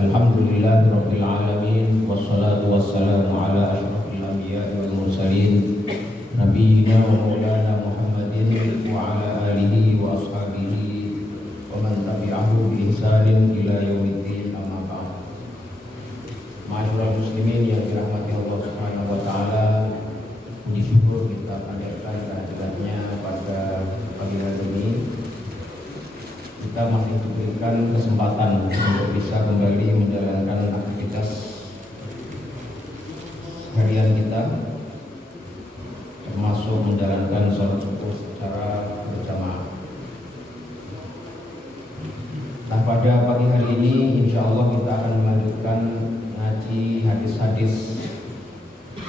Alhamdulillahirabbil alamin wassalatu wassalamu ala asyrofil anbiya'i wal mursalin nabiyina wa maulana Muhammadin wa ala alihi wa ashabihi wa man tabi'ahu bi ihsanin ila yaumiddin, amma ba'd. Ma'asyiral muslimin yang dirahmati Allah Subhanahu wa taala, puji syukur kita panjatkan kehadirannya pada pagi hari ini. Kita masih diberikan kesempatan untuk bisa kembali menjalankan aktivitas harian kita, termasuk menjalankan sholat subuh secara berjamaah. Nah, pada pagi hari ini insya Allah kita akan melanjutkan ngaji hadis-hadis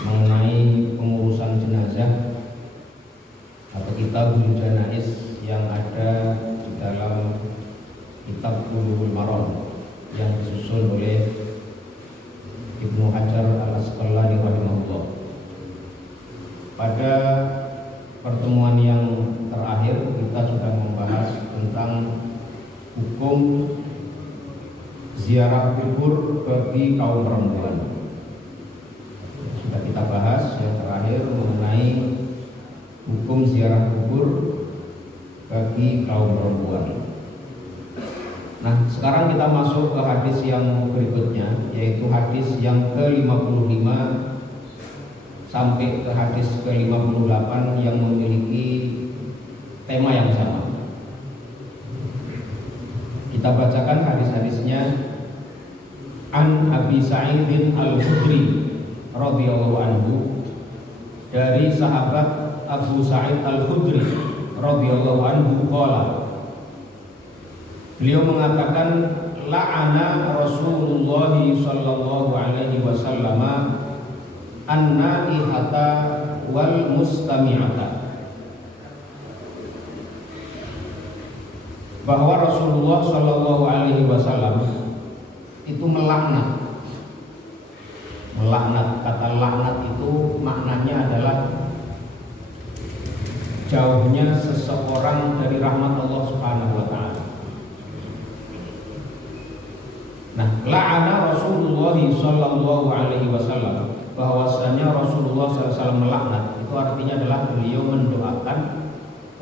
mengenai pengurusan jenazah atau kitabul janaiz yang ada di dalam kitab Bulughul Maram yang disusun oleh Ibnu Hajar Al-Asqalani rahimahullah. Pada pertemuan yang terakhir kita sudah membahas tentang hukum ziarah kubur bagi kaum perempuan. Sudah kita bahas yang terakhir mengenai hukum ziarah kubur bagi kaum perempuan. Nah, sekarang kita masuk ke hadis yang berikutnya, yaitu hadis yang ke-55 sampai ke hadis ke-58 yang memiliki tema yang sama. Kita bacakan hadis-hadisnya. An Abi Sa'id Al-Khudri radhiyallahu anhu, dari sahabat Abu Sa'id Al-Khudri radhiyallahu anhu qala, beliau mengatakan, la'ana Rasulullah sallallahu alaihi wasallam an-naihata wal mustami'ata. Bahwa Rasulullah sallallahu alaihi wasallam itu melaknat. Kata laknat itu maknanya adalah jauhnya seseorang dari rahmat Allah Subhanahu wa taala. Nah, la'ana Rasulullah sallallahu alaihi wasallam, bahwasanya Rasulullah SAW melaknat, itu artinya adalah beliau mendoakan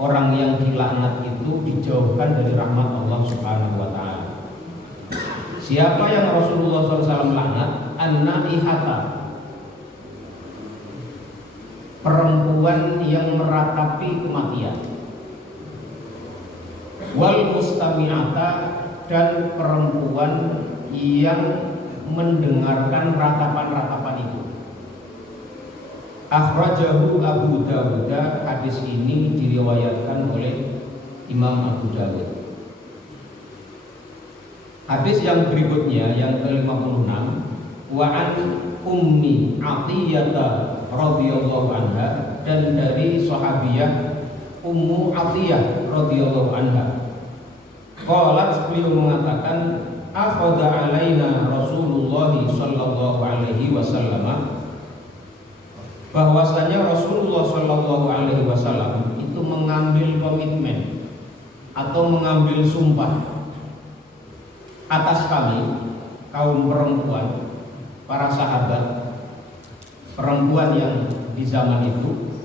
orang yang dilaknat itu dijauhkan dari rahmat Allah Subhanahu wa taala. Siapa yang Rasulullah SAW laknat? An-naihata, perempuan yang meratapi kematian. Wal mustami'ata, dan perempuan yang mendengarkan ratapan-ratapan itu. Akhrajahu Abu Dawud. Hadis ini diriwayatkan oleh Imam Abu Dawud. Hadis yang berikutnya yang ke-56, wa an Ummi Athiyyah radhiyallahu anha, dan dari sahabiyah Ummu Athiyyah radhiyallahu anha. Qalat, beliau mengatakan, akhadha alaina Rasulullah sallallahu alaihi wasallam, bahwasanya Rasulullah sallallahu alaihi wasallam itu mengambil komitmen atau mengambil sumpah atas kami kaum perempuan, para sahabat perempuan yang di zaman itu,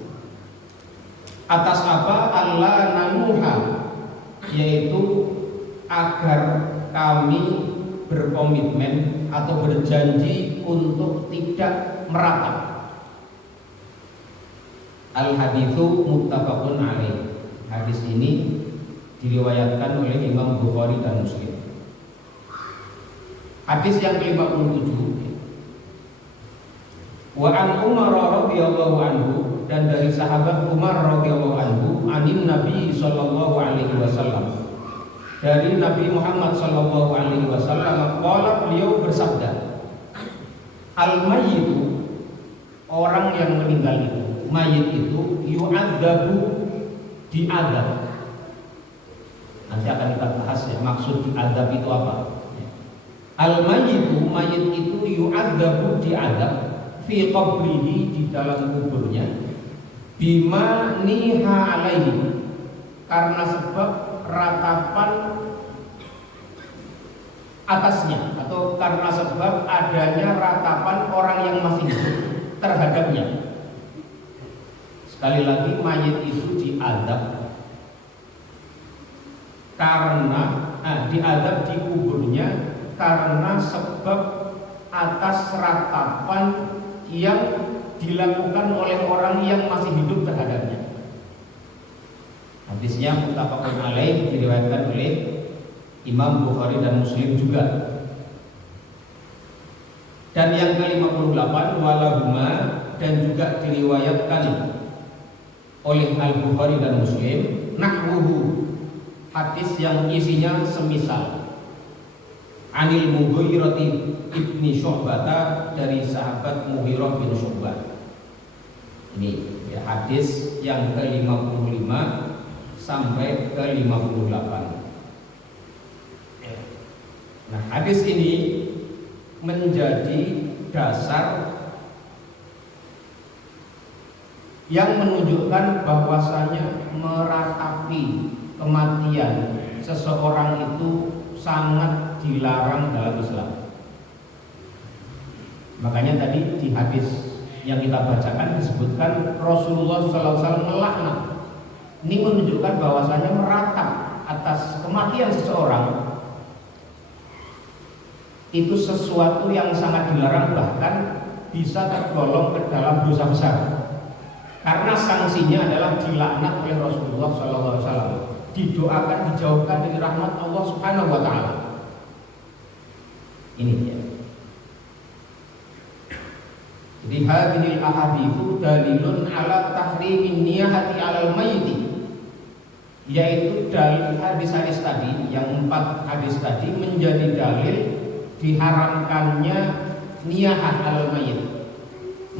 atas apa? Allah nanuha, yaitu agar kami berkomitmen atau berjanji untuk tidak meratap. Al-haditsu muttafaqun alaih. Hadis ini diriwayatkan oleh Imam Bukhari dan Muslim. Hadis yang ke-57, wa an Umar radhiyallahu anhu, dan dari sahabat Umar radhiyallahu anhu, anin Nabi sallallahu alaihi wasallam, dari Nabi Muhammad sallallahu alaihi wasallam, qala, beliau bersabda, al-mayyitu, orang yang meninggal itu, mayit itu, yu'adzabu, diazab. Nanti akan kita bahas ya, maksud diazab itu apa. Al-mayyitu, mayit itu, yu'adzabu, diazab, fi qabrihi, di dalam kuburnya, bima niha alaihi, karena sebab ratapan atasnya, atau karena sebab adanya ratapan orang yang masih hidup terhadapnya. Sekali lagi, mayit itu diadab karena diadab di kuburnya karena sebab atas ratapan yang dilakukan oleh orang yang masih hidup terhadapnya. Hadisnya muttafaqun alaih, diriwayatkan oleh Imam Bukhari dan Muslim juga. Dan yang ke-58 walahuma, dan juga diriwayatkan oleh Al-Bukhari dan Muslim nahwuhu, hadis yang isinya semisal, Anil Mughirah ibni Syu'bah, dari sahabat Mughirah bin Syu'bah. Ini ya, hadis yang ke-55 sampai ke-58. Nah, hadis ini menjadi dasar yang menunjukkan bahwasanya meratapi kematian seseorang itu sangat dilarang dalam Islam. Makanya tadi di hadis yang kita bacakan disebutkan Rasulullah SAW melaknat. Ini menunjukkan bahwasanya meratap atas kematian seseorang itu sesuatu yang sangat dilarang, bahkan bisa tergolong ke dalam dosa besar. Karena sanksinya adalah dilaknat oleh Rasulullah SAW, didoakan dijauhkan dari rahmat Allah Subhanahu wa taala. Ini dia. Jadi hadhil ahaditsu dalilun ala tahrimin niyahati alal mayyit. Yaitu dalil hadis-hadis tadi, yang 4 hadis tadi menjadi dalil diharamkannya niyahah alal mayyit,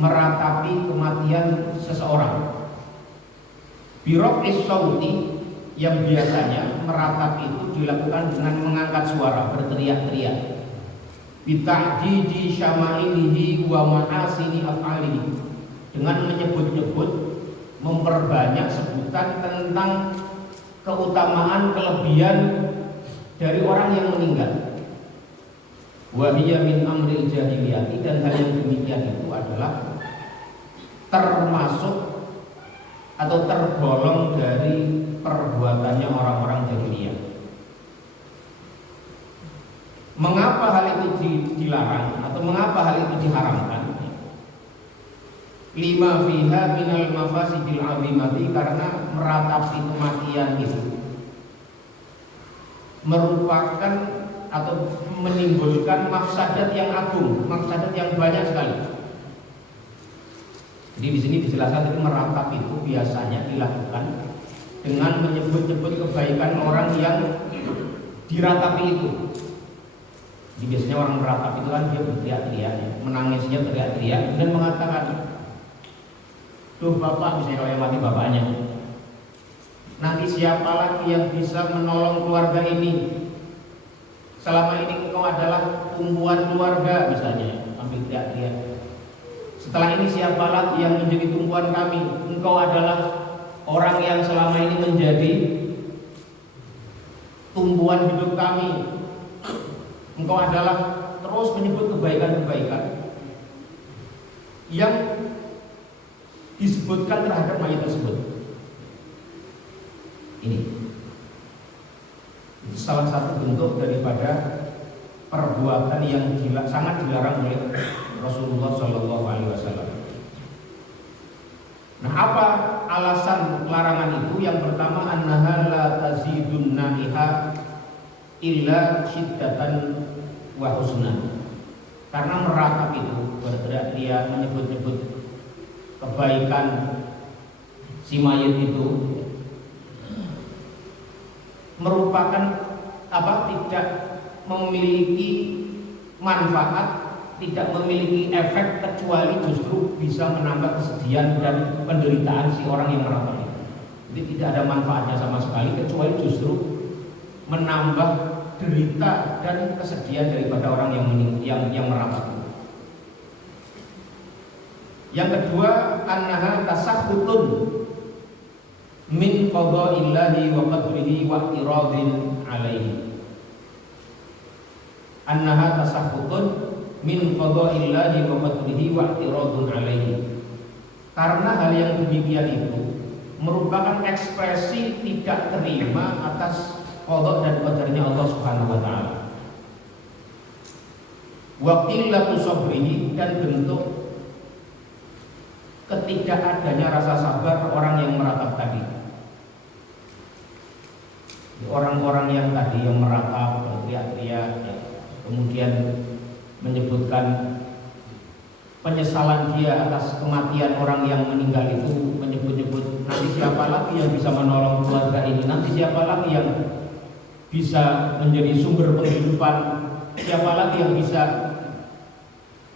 meratapi kematian seseorang. Birofis sauti, yang biasanya meratap itu dilakukan dengan mengangkat suara, berteriak-teriak. Bita'didi syama'ilihi wa ma'asini af'alihi, dengan menyebut-nyebut, memperbanyak sebutan tentang keutamaan, kelebihan dari orang yang meninggal. Wa hiya min amril jahiliyati, dan hal yang demikian itu adalah termasuk atau tergolong dari perbuatannya orang-orang jahiliyah. Mengapa hal itu dilarang atau mengapa hal itu diharamkan? Lima fiha minal mafasidil azimati, karena meratapi kematian itu merupakan atau menimbulkan mafsadat yang agung, mafsadat yang banyak sekali. Jadi di sini dijelaskan tadi meratap itu biasanya dilakukan dengan menyebut-nyebut kebaikan orang yang diratapi itu. Jadi biasanya orang meratap itu kan dia berteriak-teriak, menangisnya teriak-teriak dan mengatakan, "Duh bapak," misalnya kalau yang mati bapaknya, "nanti siapa lagi yang bisa menolong keluarga ini? Selama ini engkau adalah tumpuan keluarga," misalnya, sambil teriak-teriak. "Setelah ini siapa lagi yang menjadi tumpuan kami? Engkau adalah orang yang selama ini menjadi tumpuan hidup kami. Engkau adalah," terus menyebut kebaikan-kebaikan yang disebutkan terhadap mayat tersebut. Ini itu salah satu bentuk daripada perbuatan yang sangat dilarang oleh Rasulullah SAW. Nah, apa alasan larangan itu? Yang pertama, annaha la tazidun naiha illa syiddatan wa husna. Karena meratap itu, berteriak-teriak, menyebut-nyebut kebaikan si mayit itu merupakan tidak memiliki manfaat, tidak memiliki efek, kecuali justru bisa menambah kesedihan dan penderitaan si orang yang meratap itu. Jadi tidak ada manfaatnya sama sekali, kecuali justru menambah derita dan kesedihan daripada orang yang meratap. Yang kedua, annaha tasakhutun min qada'illahi wa qadrihi wa i'radin alaihi. Annaha tasabbutun min qada'illahi wa qadrihi wa i'radun alaihi. Karena hal yang demikian itu merupakan ekspresi tidak terima atas qada dan qadarnya Allah Subhanahu wa taala. Wa qillatu sabrihi, dan bentuk ketidakadanya rasa sabar orang yang meratap tadi. Orang-orang yang tadi yang meratap, berteriak-teriak, ya, kemudian menyebutkan penyesalan dia atas kematian orang yang meninggal itu, menyebut-nyebut nanti siapa lagi yang bisa menolong keluarga ini, nanti siapa lagi yang bisa menjadi sumber penghidupan, siapa lagi yang bisa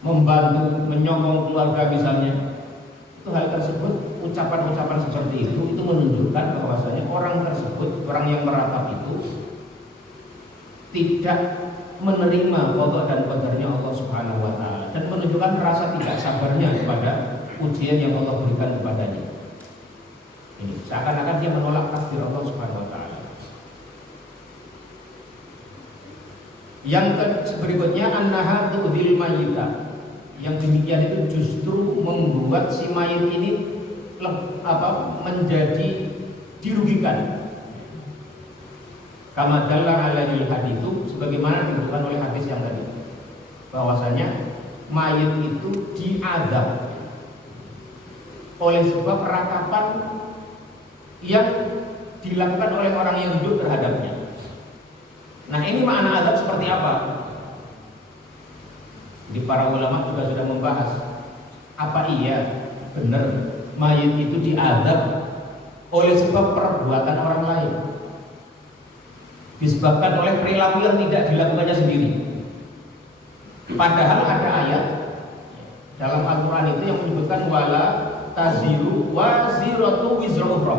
membantu menyokong keluarga misalnya. Itu hal tersebut, ucapan-ucapan seperti itu menunjukkan bahwasanya orang tersebut, orang yang meratap itu tidak menerima qada dan qadarnya Allah Subhanahu wa taala, dan menunjukkan rasa tidak sabarnya kepada ujian yang Allah berikan kepadanya. Ini seakan-akan dia menolak takdir Allah Subhanahu wa taala. Yang berikutnya, annaha tu'dil mayyita. Yang demikian itu justru membuat si mayit ini menjadi dirugikan. Kama dalla alaihi haditsu, sebagaimana disebutkan oleh hadis yang tadi, bahwasanya mayit itu diazab oleh sebab ratapan yang dilakukan oleh orang yang hidup terhadapnya. Nah, ini makna azab seperti apa? Di para ulama juga sudah membahas, apa iya benar mayit itu diazab oleh sebab perbuatan orang lain, disebabkan oleh perilaku yang tidak dilakukannya sendiri. Padahal ada ayat dalam Al-Quran itu yang menyebutkan wala taziru waziratu wizra ukhra.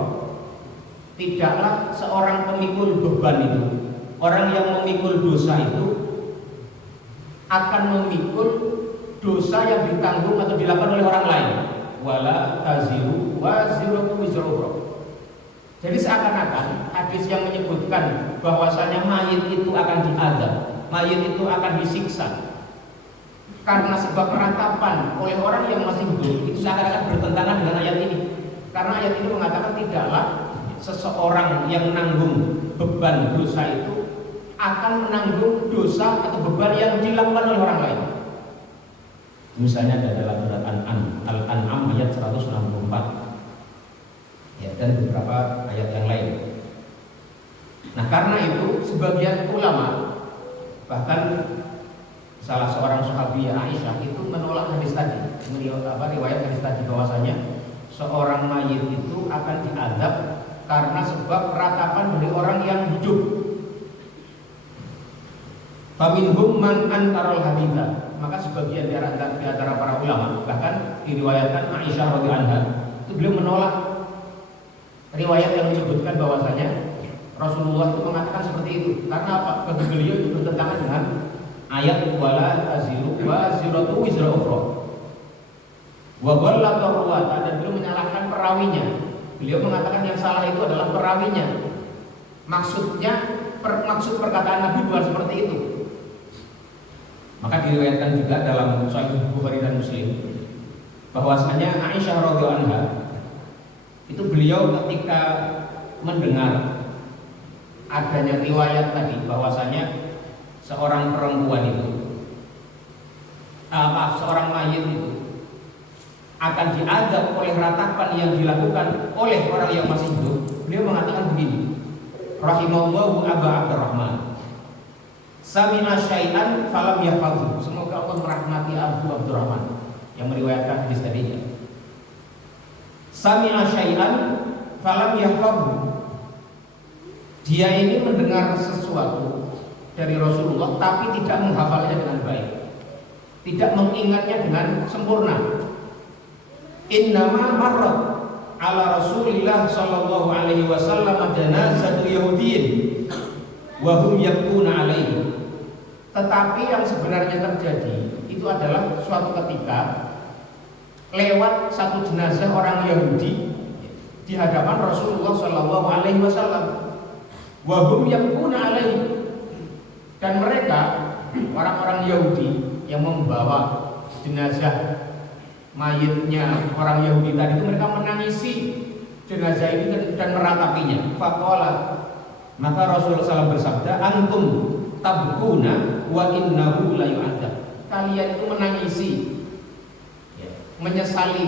Tidaklah seorang pemikul beban itu, orang yang memikul dosa itu akan memikul dosa yang ditanggung atau dilakukan oleh orang lain. Wala taziru waziratu wizra ukhra. Jadi seakan-akan hadis yang menyebutkan bahwasanya mayit itu akan diazab, mayit itu akan disiksa karena sebab peratapan oleh orang yang masih hidup, itu seakan-akan bertentangan dengan ayat ini. Karena ayat ini mengatakan tidaklah seseorang yang menanggung beban dosa itu akan menanggung dosa atau beban yang dilakukan oleh orang lain. Misalnya ada dalam surat Al-An'am ayat 164. Ya, dan beberapa ayat yang lain. Nah, karena itu sebagian ulama, bahkan salah seorang sahabiah Aisyah itu menolak hadis tadi, riwayat hadis tadi bahwasanya seorang mayit itu akan diazab karena sebab ratapan dari orang yang hidup. Faminhum man antarul haditha. Maka sebagian di antara para ulama, bahkan diriwayatkan Aisyah radhiyallahu anha, itu beliau menolak riwayat yang menyebutkan bahwasanya Rasulullah itu mengatakan seperti itu. Karena apa? Bagi beliau itu bertentangan dengan ayat wala taziru waziratu wizra ukhra. Wa ghallata ruwata, dan beliau menyalahkan perawinya. Beliau mengatakan yang salah itu adalah perawinya. Maksud perkataan Nabi bukan seperti itu. Maka diriwayatkan juga dalam Sahih Bukhari dan Muslim bahwasanya Aisyah radhiyallahu anha itu beliau ketika mendengar adanya riwayat tadi bahwasanya seorang perempuan itu seorang mayit itu akan diazab oleh ratapan yang dilakukan oleh orang yang masih hidup, beliau mengatakan begini, rahimallahu Aba Abdurrahman, sami'a syai'an falam yahfadhu. Semoga Allah merahmati Abu Abdurrahman yang meriwayatkan hadis tadi. Sami'a syai'an falam yahfadhu. Dia ini mendengar sesuatu dari Rasulullah tapi tidak menghafalnya dengan baik, tidak mengingatnya dengan sempurna. Innama marrat ala Rasulillah sallallahu alaihi wasallam janazatu Yahudiyyin wa hum yabkuna alaihi. Tetapi yang sebenarnya terjadi itu adalah suatu ketika lewat satu jenazah orang Yahudi di hadapan Rasulullah Shallallahu Alaihi Wasallam. Wahum yaquna alaihi, dan mereka orang-orang Yahudi yang membawa jenazah mayitnya orang Yahudi tadi itu, mereka menangisi jenazah ini dan meratapinya. Faqala, maka Rasulullah SAW bersabda, antum tabkuna wa innahu la yu'adzab. Kalian itu menangisi, menyesali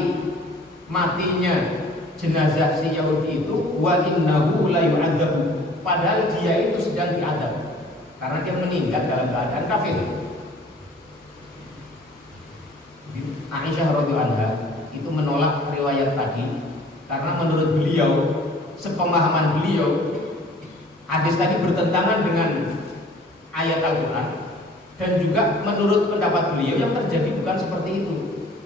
matinya jenazah si Yahudi itu, wa innahu la yu'adzab, padahal dia itu sedang diadab karena dia meninggal dalam keadaan kafir. Aisyah radhiyallahu anha itu menolak riwayat tadi karena menurut beliau, sepemahaman beliau, hadis tadi bertentangan dengan ayat Al-Quran, dan juga menurut pendapat beliau yang terjadi bukan seperti itu.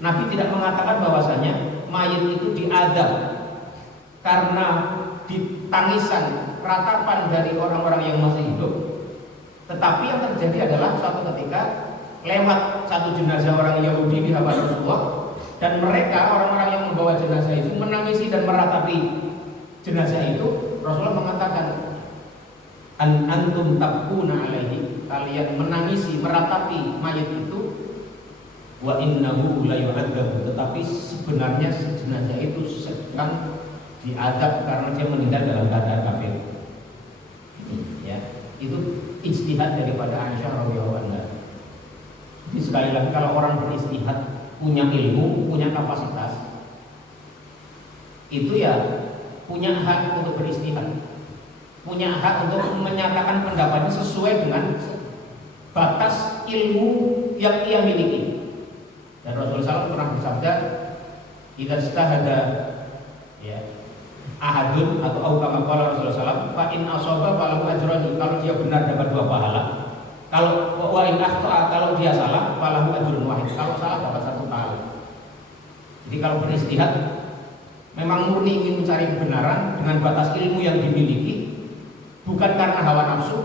Nabi tidak mengatakan bahwasanya mayit itu diadab karena ditangisan, ratapan dari orang-orang yang masih hidup, tetapi yang terjadi adalah suatu ketika lewat satu jenazah orang Yahudi di hadapan Rasulullah, dan mereka orang-orang yang membawa jenazah itu menangisi dan meratapi jenazah itu. Rasulullah mengatakan, antum tabkuna alaihi, kalian menangisi, meratapi mayit itu, wa innahu la yu'adzab, tetapi sebenarnya jenazah itu sedang diadab karena dia meninggal dalam keadaan kafir. Ya, itu ijtihad daripada Aisyah radhiyallahu anha. Jadi sekali lagi, kalau orang beristihad, punya ilmu, punya kapasitas, itu ya punya hak untuk beristihad, punya hak untuk menyatakan pendapatnya sesuai dengan batas ilmu yang ia miliki. Dan Rasulullah SAW pernah bersabda, idza ijtahada ya ahadun, atau kama qala Rasulullah SAW, fa in asaba falahu ajrun, kalau dia benar dapat 2 pahala. Kalau wa in akhta, kalau dia salah, falahu ajrun wahid, kalau salah dapat 1 pahala. Jadi kalau beristihad memang murni ingin mencari kebenaran dengan batas ilmu yang dimiliki, bukan karena hawa nafsu.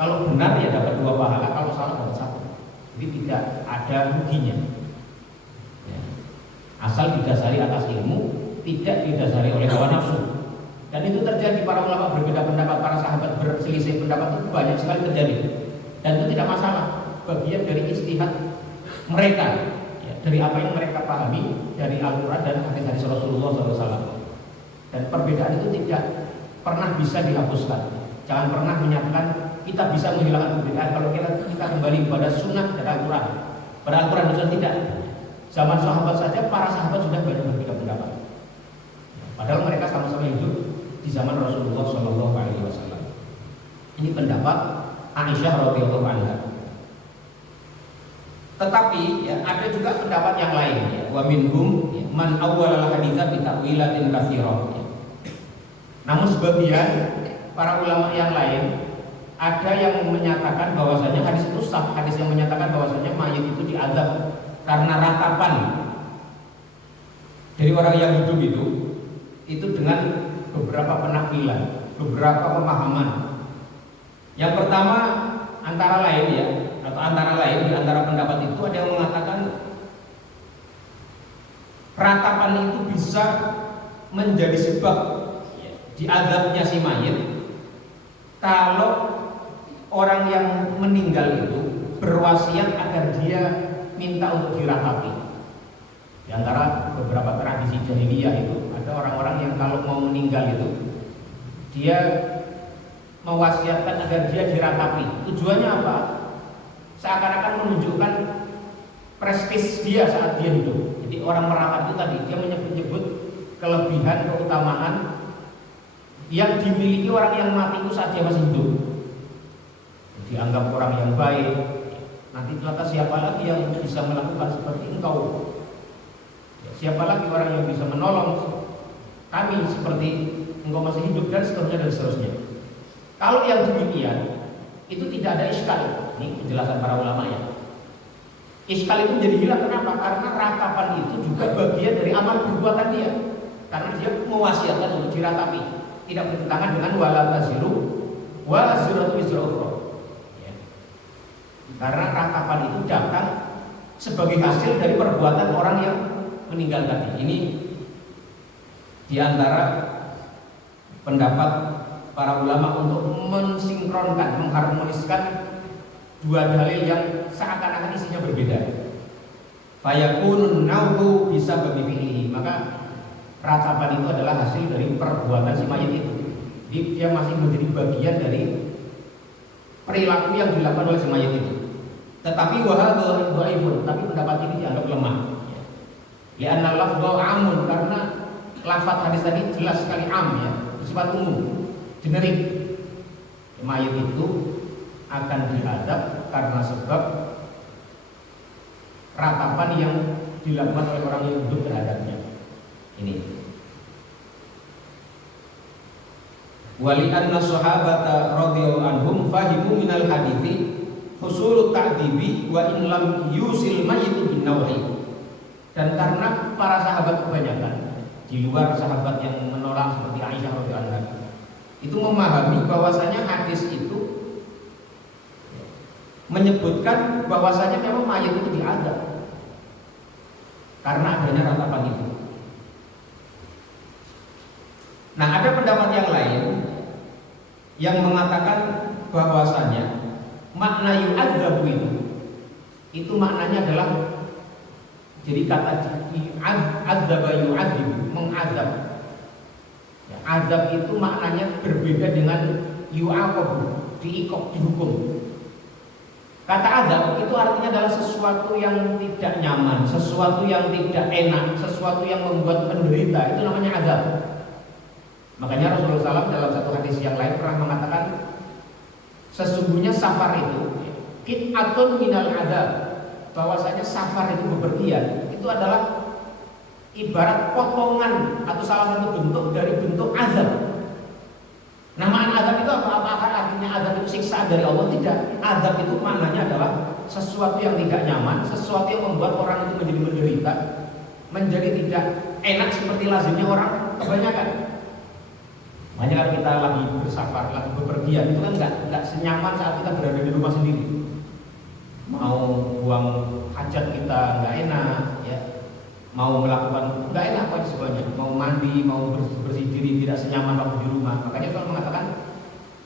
Kalau benar ya dapat 2 pahala, kalau salah dapat 1. Jadi tidak ada ruginya. Ya. Asal didasari atas ilmu, tidak didasari oleh hawa nafsu. Dan itu terjadi, para ulama berbeda pendapat, para sahabat berselisih pendapat, itu banyak sekali terjadi. Dan itu tidak masalah, bagian dari ijtihad mereka, ya, dari apa yang mereka pahami dari Al-Quran dan hadis-hadis Rasulullah SAW. Dan perbedaan itu tidak pernah bisa dihapuskan. Jangan pernah menyatakan kita bisa menghilangkan perbedaan kalau kita kembali kepada sunnah dan Al-Quran. Pada Al-Quran itu tidak. Zaman sahabat saja, para sahabat sudah banyak berbeda pendapat. Padahal mereka sama-sama hidup di zaman Rasulullah Shallallahu Alaihi Wasallam. Ini pendapat Aisyah radhiyallahu anha. Tetapi ya, ada juga pendapat yang lain. Ya. Wa minhum ya, man awwala haditsa bi ta'wilatin katsirah. Ya. Namun sebagian para ulama yang lain ada yang menyatakan bahwasanya hadis itu sah, hadis yang menyatakan bahwasanya mayit itu diazab karena ratapan dari orang yang hidup itu dengan beberapa penakwilan, beberapa pemahaman. Yang pertama, antara lain ya, atau antara lain di antara pendapat itu ada yang mengatakan ratapan itu bisa menjadi sebab diazabnya si mayit kalau orang yang meninggal itu berwasiat agar dia minta untuk diratapi. Di antara beberapa tradisi jahiliyah itu ada orang-orang yang kalau mau meninggal itu dia mewasiatkan agar dia diratapi. Tujuannya apa? Seakan-akan menunjukkan prestis dia saat dia hidup. Jadi orang merawat itu tadi dia menyebut-nyebut kelebihan, keutamaan yang dimiliki orang yang mati itu saat dia masih hidup. Dianggap orang yang baik. Nanti ternyata siapa lagi yang bisa melakukan seperti engkau? Siapa lagi orang yang bisa menolong kami seperti engkau masih hidup, dan seterusnya dan seterusnya. Kalau yang demikian itu tidak ada iskal. Ini penjelasan para ulama ya. Iskal itu menjadi hilang. Kenapa? Karena ratapan itu juga bagian dari amal perbuatan dia. Karena dia mewasiatkan untuk diratapi. Tidak bertentangan dengan wala taziru wa ziratu wizra ukhra. Ya. Karena ratapan itu datang sebagai hasil dari perbuatan orang yang meninggal tadi. Ini Di antara pendapat para ulama untuk mensinkronkan, mengharmoniskan dua dalil yang seakan-akan isinya berbeda. Fayakunun nauhu bisa bagi fi'lihi, maka ratapan itu adalah hasil dari perbuatan si mayit itu. Jadi dia masih menjadi bagian dari perilaku yang dilakukan oleh si mayit itu. Tetapi wahadha dhaifun, tapi pendapat ini dianggap lemah. Ya anna lafdhu amun, karena lafaz hadis tadi jelas sekali am, ya, bersifat umum, generik. Mayit itu akan diadab karena sebab ratapan yang dilakukan oleh orang yang hidup terhadapnya. Ini. Wali anna sahabata radhiyallahu anhum fahimu minal hadithi husulut ta'dibi wa in lam yusil mayyitu bin nawhi. Dan karena para sahabat kebanyakan di luar sahabat yang menolak seperti Aisyah radhiyallahu anha itu memahami bahwasanya hadis itu menyebutkan bahwasanya memang mayit itu diadab karena adanya ratapan itu. Nah, ada pendapat yang lain yang mengatakan bahwasanya makna yu'adzabu itu maknanya adalah, jadi kata adzaba yu'adzibu, mengazab. Ya, azab itu maknanya berbeda dengan yu'aqabu, diikop, dihukum. Kata azab itu artinya adalah sesuatu yang tidak nyaman, sesuatu yang tidak enak, sesuatu yang membuat penderita, itu namanya azab. Makanya Rasulullah SAW dalam satu hadis yang lain pernah mengatakan, sesungguhnya safar itu qit'atun minal azab, bahwasanya safar itu bepergian itu adalah ibarat potongan atau salah satu bentuk dari bentuk azab. Nah, makna azab itu apa? Apakah artinya azab itu siksaan dari Allah? Tidak. Azab itu maknanya adalah sesuatu yang tidak nyaman, sesuatu yang membuat orang itu menjadi menderita, menjadi tidak enak seperti lazimnya orang kebanyakan. Makanya kalau kita lagi bersafar, lagi bepergian, itu kan nggak senyaman saat kita berada di rumah sendiri. Mau buang hajat kita nggak enak, ya. Mau melakukan nggak enak apa semuanya. Mau mandi, mau bersih diri tidak senyaman waktu di rumah. Makanya kalau mengatakan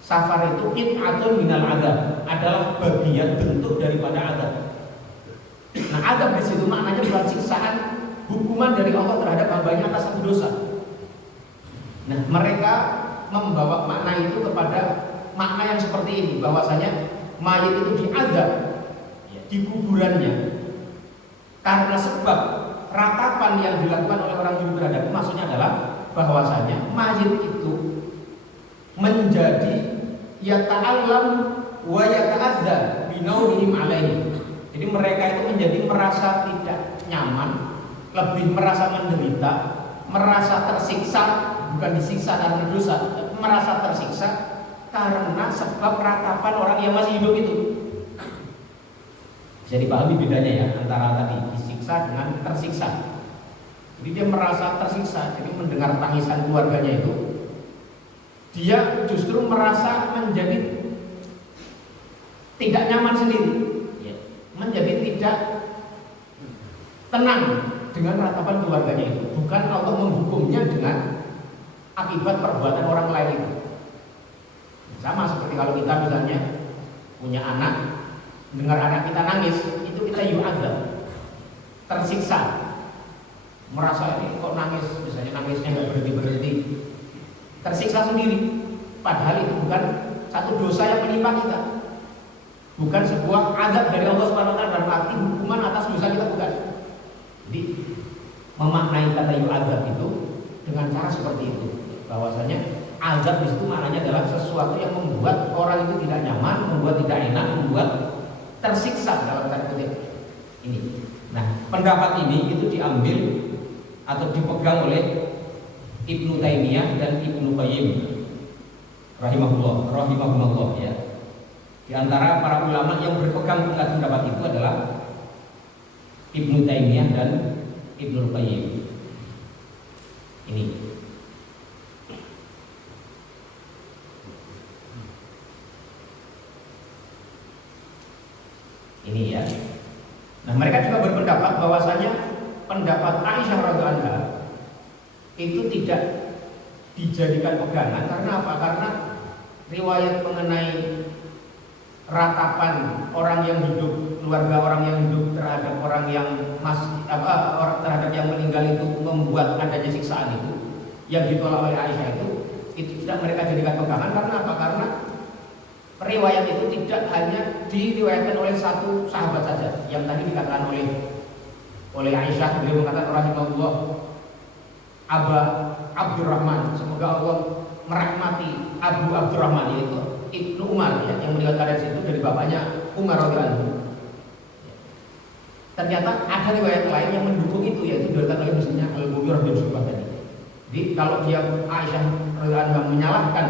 safar itu qit'atun minal azab, adalah bagian bentuk daripada azab. Nah, azab di situ maknanya bukan siksaan, hukuman dari Allah terhadap hambanya atas satu dosa. Nah, mereka membawa makna itu kepada makna yang seperti ini, bahwasanya mayit itu diazab di kuburannya karena sebab ratapan yang dilakukan oleh orang hidup terhadap, maksudnya adalah bahwasanya mayit itu menjadi yata'allam wa yata'adza binaumihim alaihi. Jadi mereka itu menjadi merasa tidak nyaman, lebih merasa menderita, merasa tersiksa, bukan disiksa karena dosa, merasa tersiksa karena sebab ratapan orang yang masih hidup itu. Bisa dipahami bedanya ya antara tadi disiksa dengan tersiksa. Jadi dia merasa tersiksa, jadi mendengar tangisan keluarganya itu, dia justru merasa menjadi tidak nyaman sendiri, menjadi tidak tenang dengan ratapan keluarganya itu. Bukan Allah menghukumnya dengan akibat perbuatan orang lain itu. Sama seperti kalau kita misalnya punya anak, dengar anak kita nangis, itu kita yu'adzab, tersiksa, merasa ini kok nangis, misalnya nangisnya nggak berhenti-berhenti, tersiksa sendiri. Padahal itu bukan satu dosa yang menimpa kita, bukan sebuah azab dari Allah SWT dalam arti hukuman atas dosa kita, bukan. Jadi memaknai kata yu'adzab itu dengan cara seperti itu, bahwasanya azab di situ maknanya adalah sesuatu yang membuat orang itu tidak nyaman, membuat tidak enak, membuat tersiksa dalam tanda kutip ini. Nah, pendapat ini itu diambil atau dipegang oleh Ibnu Taimiyah dan Ibnu Qayyim rahimahullah ya. Di antara para ulama yang berpegang dengan pendapat itu adalah Ibnu Taimiyah dan Ibnu Qayyim. Ini. Ini ya. Nah, mereka juga berpendapat bahwasanya pendapat Aisyah radhiyallahu anha itu tidak dijadikan pegangan. Karena apa? Karena riwayat mengenai ratapan orang yang hidup, keluarga orang yang hidup terhadap orang yang terhadap yang meninggal itu membuat adanya siksaan itu yang ditolak oleh Aisyah itu tidak mereka jadikan pegangan. Karena apa? Karena riwayat itu tidak hanya diriwayatkan oleh satu sahabat saja. Yang tadi dikatakan oleh Aisyah, beliau mengatakan rahimahullah Aba Abdurrahman, semoga Allah merahmati Abu Abdurrahman, yaitu Ibnu Umar ya, yang meriwayatkan itu dari bapaknya Umar radhiyallahu anhu. Ternyata ada riwayat lain yang mendukung itu, yaitu diriwayatkan oleh misalnya Al-Mughirah bin Syu'bah tadi. Jadi kalau dia Aisyah radhiyallahu anha menyalahkan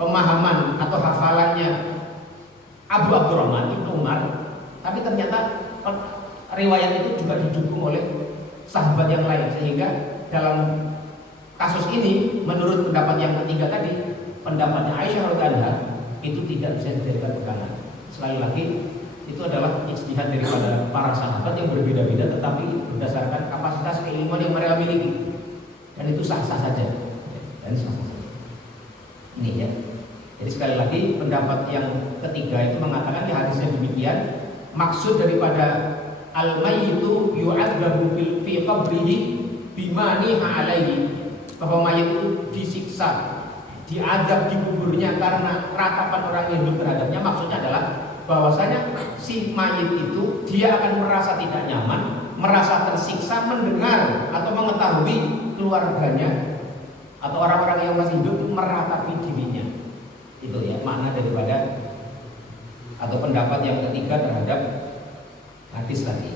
pemahaman atau hafalannya Abu Abdurrahman Ibnu Umar, tapi ternyata riwayat itu juga didukung oleh sahabat yang lain, sehingga dalam kasus ini menurut pendapat yang ketiga tadi, pendapatnya Aisyah radhiyallahu anha itu tidak bisa dijadikan pegangan. Sekali lagi itu adalah ijtihad daripada para sahabat yang berbeda-beda, tetapi berdasarkan kapasitas keilmuan yang mereka miliki, dan itu sah-sah saja. Dan sah-sah saja. Ini ya. Jadi sekali lagi pendapat yang ketiga itu mengatakan di hadisnya demikian, maksud daripada al-mayyitu yu'adzabu fi qabrihi bimaniha alaihi, bahwa mayit itu disiksa, diazab di kuburnya karena ratapan orang yang hidup terhadapnya. Maksudnya adalah bahwasanya si mayit itu dia akan merasa tidak nyaman, merasa tersiksa mendengar atau mengetahui keluarganya atau orang-orang yang masih hidup meratapi dirinya. Itu ya makna daripada atau pendapat yang ketiga terhadap hadis tadi.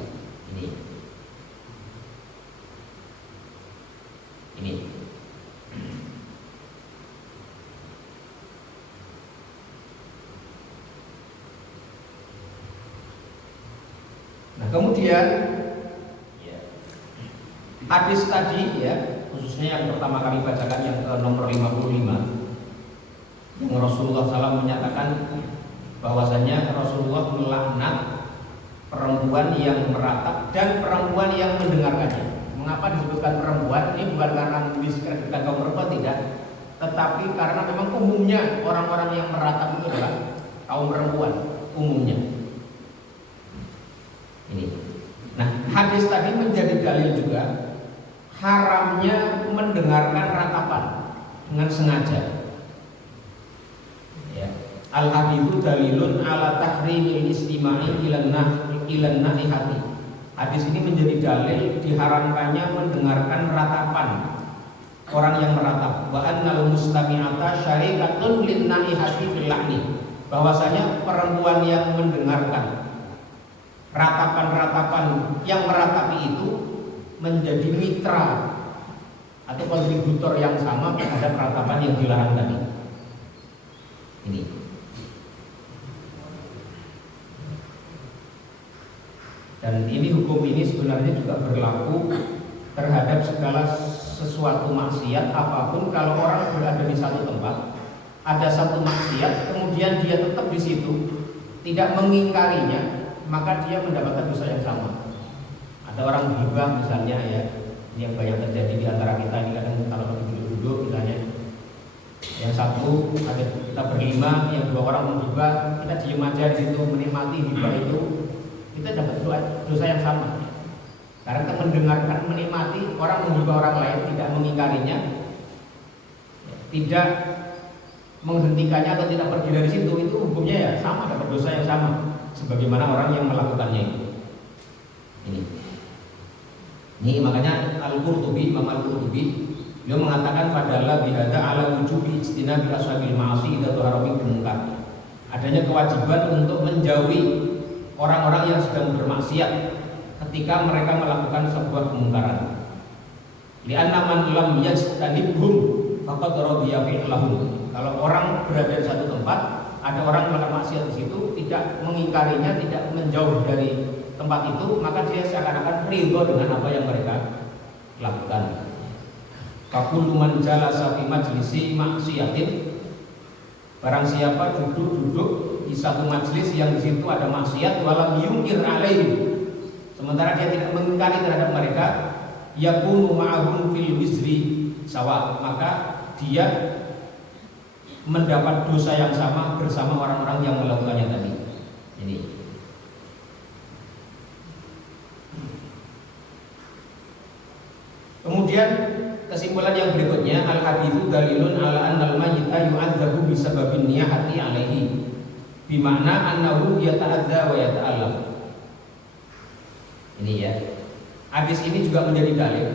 Ini. Nah, kemudian ya, hadis tadi ya, khususnya yang pertama kami bacakan yang ke nomor 55, yang Rasulullah SAW menyatakan bahwasanya Rasulullah melaknat perempuan yang meratap dan perempuan yang mendengarkannya. Mengapa disebutkan perempuan? Ini bukan karena diskreditkan kaum perempuan, tidak, tetapi karena memang umumnya orang-orang yang meratap itu adalah kaum perempuan umumnya. Ini. Nah, hadis tadi menjadi dalil juga haramnya mendengarkan ratapan dengan sengaja. Ya. Al-haditsu dalilun ala tahrimil istima'i ilan naihati. Hadis ini menjadi dalil diharamkannya mendengarkan ratapan orang yang meratap. Wa annal mustami'ata syarikatun lin naihati fil lahni. Bahwasanya perempuan yang mendengarkan ratapan-ratapan yang meratapi itu menjadi mitra atau kontributor yang sama terhadap ratapan yang dilarang tadi. Ini. Dan ini hukum ini sebenarnya juga berlaku terhadap segala sesuatu maksiat apapun. Kalau orang berada di satu tempat, ada satu maksiat, kemudian dia tetap di situ, tidak mengingkarinya, maka dia mendapatkan dosa yang sama. Ada orang ghibah misalnya ya, yang banyak terjadi di antara kita ini, kadang kalau duduk misalnya, yang satu ada kita berlima, yang dua orang menghibah, kita diam aja di situ menikmati hibah itu, kita dapat dosa yang sama. Karena kita mendengarkan, menikmati orang menghibah orang lain, tidak mengingkarinya, tidak menghentikannya atau tidak pergi dari situ, itu hukumnya ya sama, dapat dosa yang sama sebagaimana orang yang melakukannya itu. Ini makanya Al-Qurtubi, Imam Al-Qurtubi, beliau mengatakan fadalla bihadza ala wujubi ijtinabi ashabil ma'asi idza dhahara minhum munkar. Adanya kewajiban untuk menjauhi orang-orang yang sedang bermaksiat ketika mereka melakukan sebuah kemungkaran. Li'anna man lam yajtanibhum faqad radiya fi'lahum. Kalau orang berada di satu tempat, ada orang melakukan maksiat di situ, tidak mengingkarinya, tidak menjauh dari tempat itu, maka dia seakan-akan ridho dengan apa yang mereka lakukan. Faqul man jalasa fi majlisi maksiatin, barang siapa duduk di satu majelis yang di situ ada maksiat, walam yungkir alaihi, sementara dia tidak mengingkari terhadap mereka, yakunu ma'ahum fil wizri sawa, maka dia mendapat dosa yang sama bersama orang-orang yang melakukannya tadi. Ini. Kemudian kesimpulan yang berikutnya, al haditsu dalilun ala annal mayyita yu'adzabu bisababin niyahati alaihi, bimana annahu yata'adza wa yata'allam. Ini ya. Hadis ini juga menjadi dalil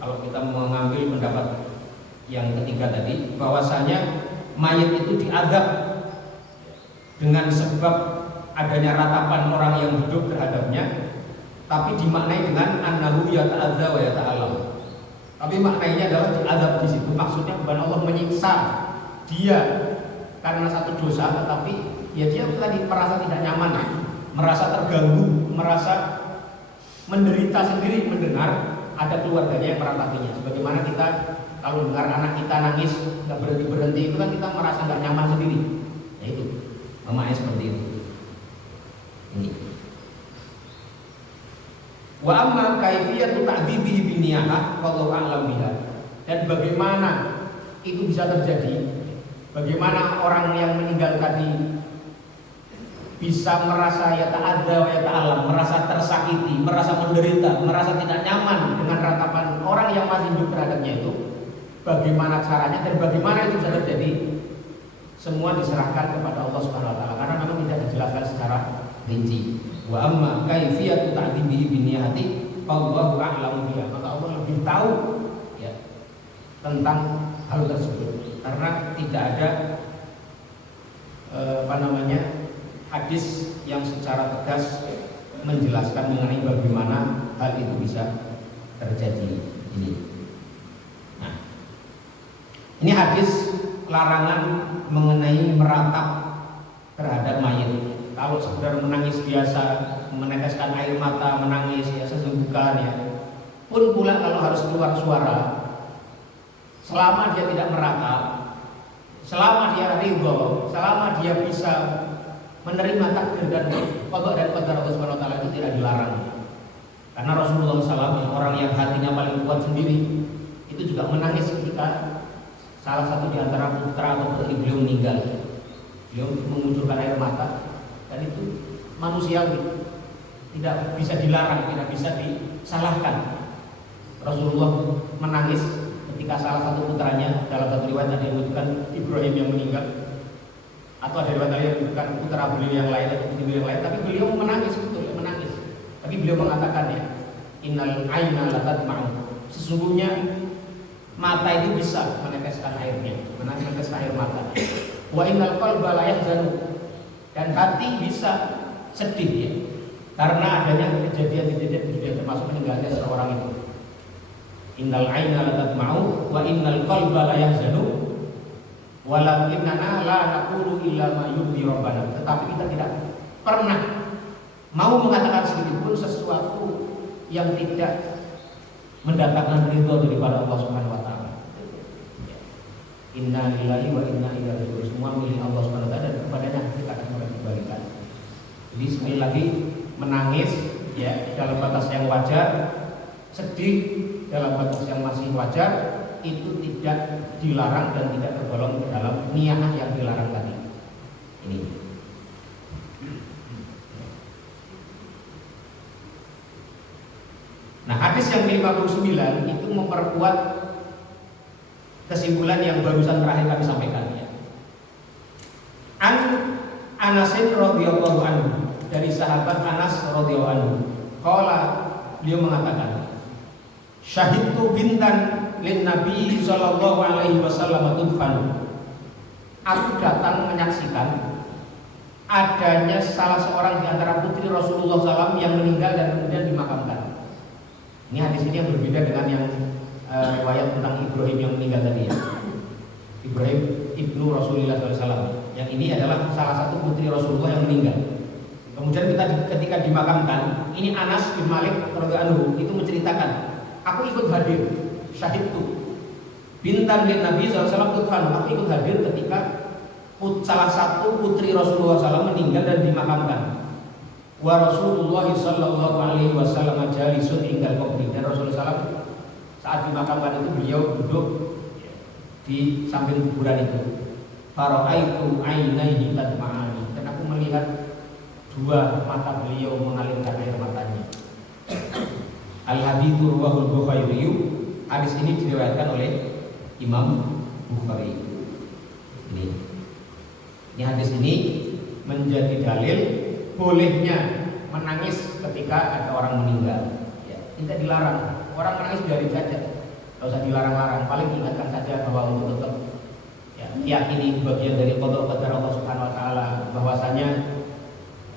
kalau kita mengambil pendapat yang ketiga tadi, bahwasanya mayat itu diazab dengan sebab adanya ratapan orang yang hidup terhadapnya, tapi dimaknai dengan annahu yata'adza wa yata'allam. Tapi maknanya adalah diazab di situ maksudnya bukan Allah menyiksa dia karena satu dosa, tetapi ya dia tadi merasa tidak nyaman, merasa terganggu, merasa menderita sendiri mendengar ada keluarganya yang meratapinya. Sebagaimana kita kalau dengar anak kita nangis nggak berhenti itu kan kita merasa nggak nyaman sendiri. Ya itu maknanya seperti itu. Ini. Wa amma kaifiyatu ta'dzibihi biniyahah wallahu a'lam biha. Dan bagaimana itu bisa terjadi? Bagaimana orang yang meninggal tadi bisa merasa yata'adza wa yata'allam, merasa tersakiti, merasa menderita, merasa tidak nyaman dengan ratapan orang yang masih hidup terhadapnya itu? Bagaimana caranya dan bagaimana itu bisa terjadi? Semua diserahkan kepada Allah Subhanahu wa taala karena memang tidak dijelaskan secara rinci. Wa amma kaifiyatu ta'dzibihi binniyati fallahu a'lamu biha. Maka Allah lebih tahu ya tentang hal tersebut karena tidak ada hadis yang secara tegas menjelaskan mengenai bagaimana hal itu bisa terjadi ini. Nah, ini hadis larangan mengenai meratap terhadap mayit. Kalau sekedar menangis biasa, meneteskan air mata, menangis ya sesungguhnya ya. Pun pula kalau harus keluar suara, selama dia tidak meratap, selama dia ridho, selama dia bisa menerima takdir dan qada dan qadar Allah Subhanahu wa taala itu tidak dilarang. Karena Rasulullah SAW orang yang hatinya paling kuat sendiri itu juga menangis ketika salah satu di antara putra atau putri beliau meninggal. Beliau mengucurkan air mata dan itu manusiawi, tidak bisa dilarang, tidak bisa disalahkan. Rasulullah menangis ketika salah satu putranya, dalam satu riwayat ada yang menyebutkan Ibrahim yang meninggal, atau ada riwayat yang menyebutkan putra beliau yang lain atau putri beliau yang lain, tapi beliau menangis, betul menangis. Tapi beliau mengatakan ya, innal aina latadma'u, sesungguhnya mata itu bisa meneteskan airnya, meneteskan air mata. Wa innal qalba la yahzanu, dan hati bisa sedih ya, karena adanya kejadian-kejadian termasuk meninggalnya seorang itu. Innal aina latadma'u wa innal qalba la yahzanu walakinnana la naqulu illa ma yurdi rabbana. Tetapi kita tidak pernah mau mengatakan sedikit pun sesuatu yang tidak mendatangkan ridho daripada Allah Subhanahu wa taala. Inna lillahi wa inna ilaihi raji'un. Semua milik Allah Subhanahu wa taala dan kepadanya kita akan kembalikan. Jadi sekali lagi menangis ya dalam batas yang wajar, sedih dalam batas yang masih wajar, itu tidak dilarang dan tidak tergolong dalam niyah yang dilarang tadi. Ini. Nah, hadis yang ke-59 itu memperkuat kesimpulan yang barusan terakhir kami sampaikan ya. An Anasin radhiyallahu anhu, dari sahabat Anas radhiyallahu anhu, qala, beliau mengatakan, syahidtu bintan lin Nabi sallallahu alaihi wasallam tudfan. Aku datang menyaksikan adanya salah seorang di antara putri Rasulullah SAW yang meninggal dan kemudian dimakamkan. Ini hadis ini yang berbeda dengan yang riwayat tentang Ibrahim yang meninggal tadi ya. Ibrahim ibnu Rasulullah SAW. Yang ini adalah salah satu putri Rasulullah yang meninggal. Kemudian ketika dimakamkan, ini Anas bin Malik radhiyallahu anhu itu menceritakan, aku ikut hadir, syahidtu bintan bin Nabi SAW tudfan. Aku ikut hadir ketika salah satu putri Rasulullah SAW meninggal dan dimakamkan. Wa Rasulullah sallallahu alaihi wasallam jalisun inggal qabri, dan Rasulullah SAW dimakamkan itu beliau duduk di samping kuburan itu. Fara'aitu ainaihi tadma'ani, dan aku melihat dua mata beliau mengalirkan air matanya. Al-hadithu ruwahul Bukhari. Hadis ini diriwayatkan oleh Imam Bukhari. Ini hadis ini menjadi dalil bolehnya menangis ketika ada orang meninggal. Ya, tidak dilarang. Orang menangis dari saja, tidak usah dilarang-larang. Paling ingatkan saja bahwa untuk tetap yakini bagian dari qada qadar Allah Subhanahu wa taala, bahwasanya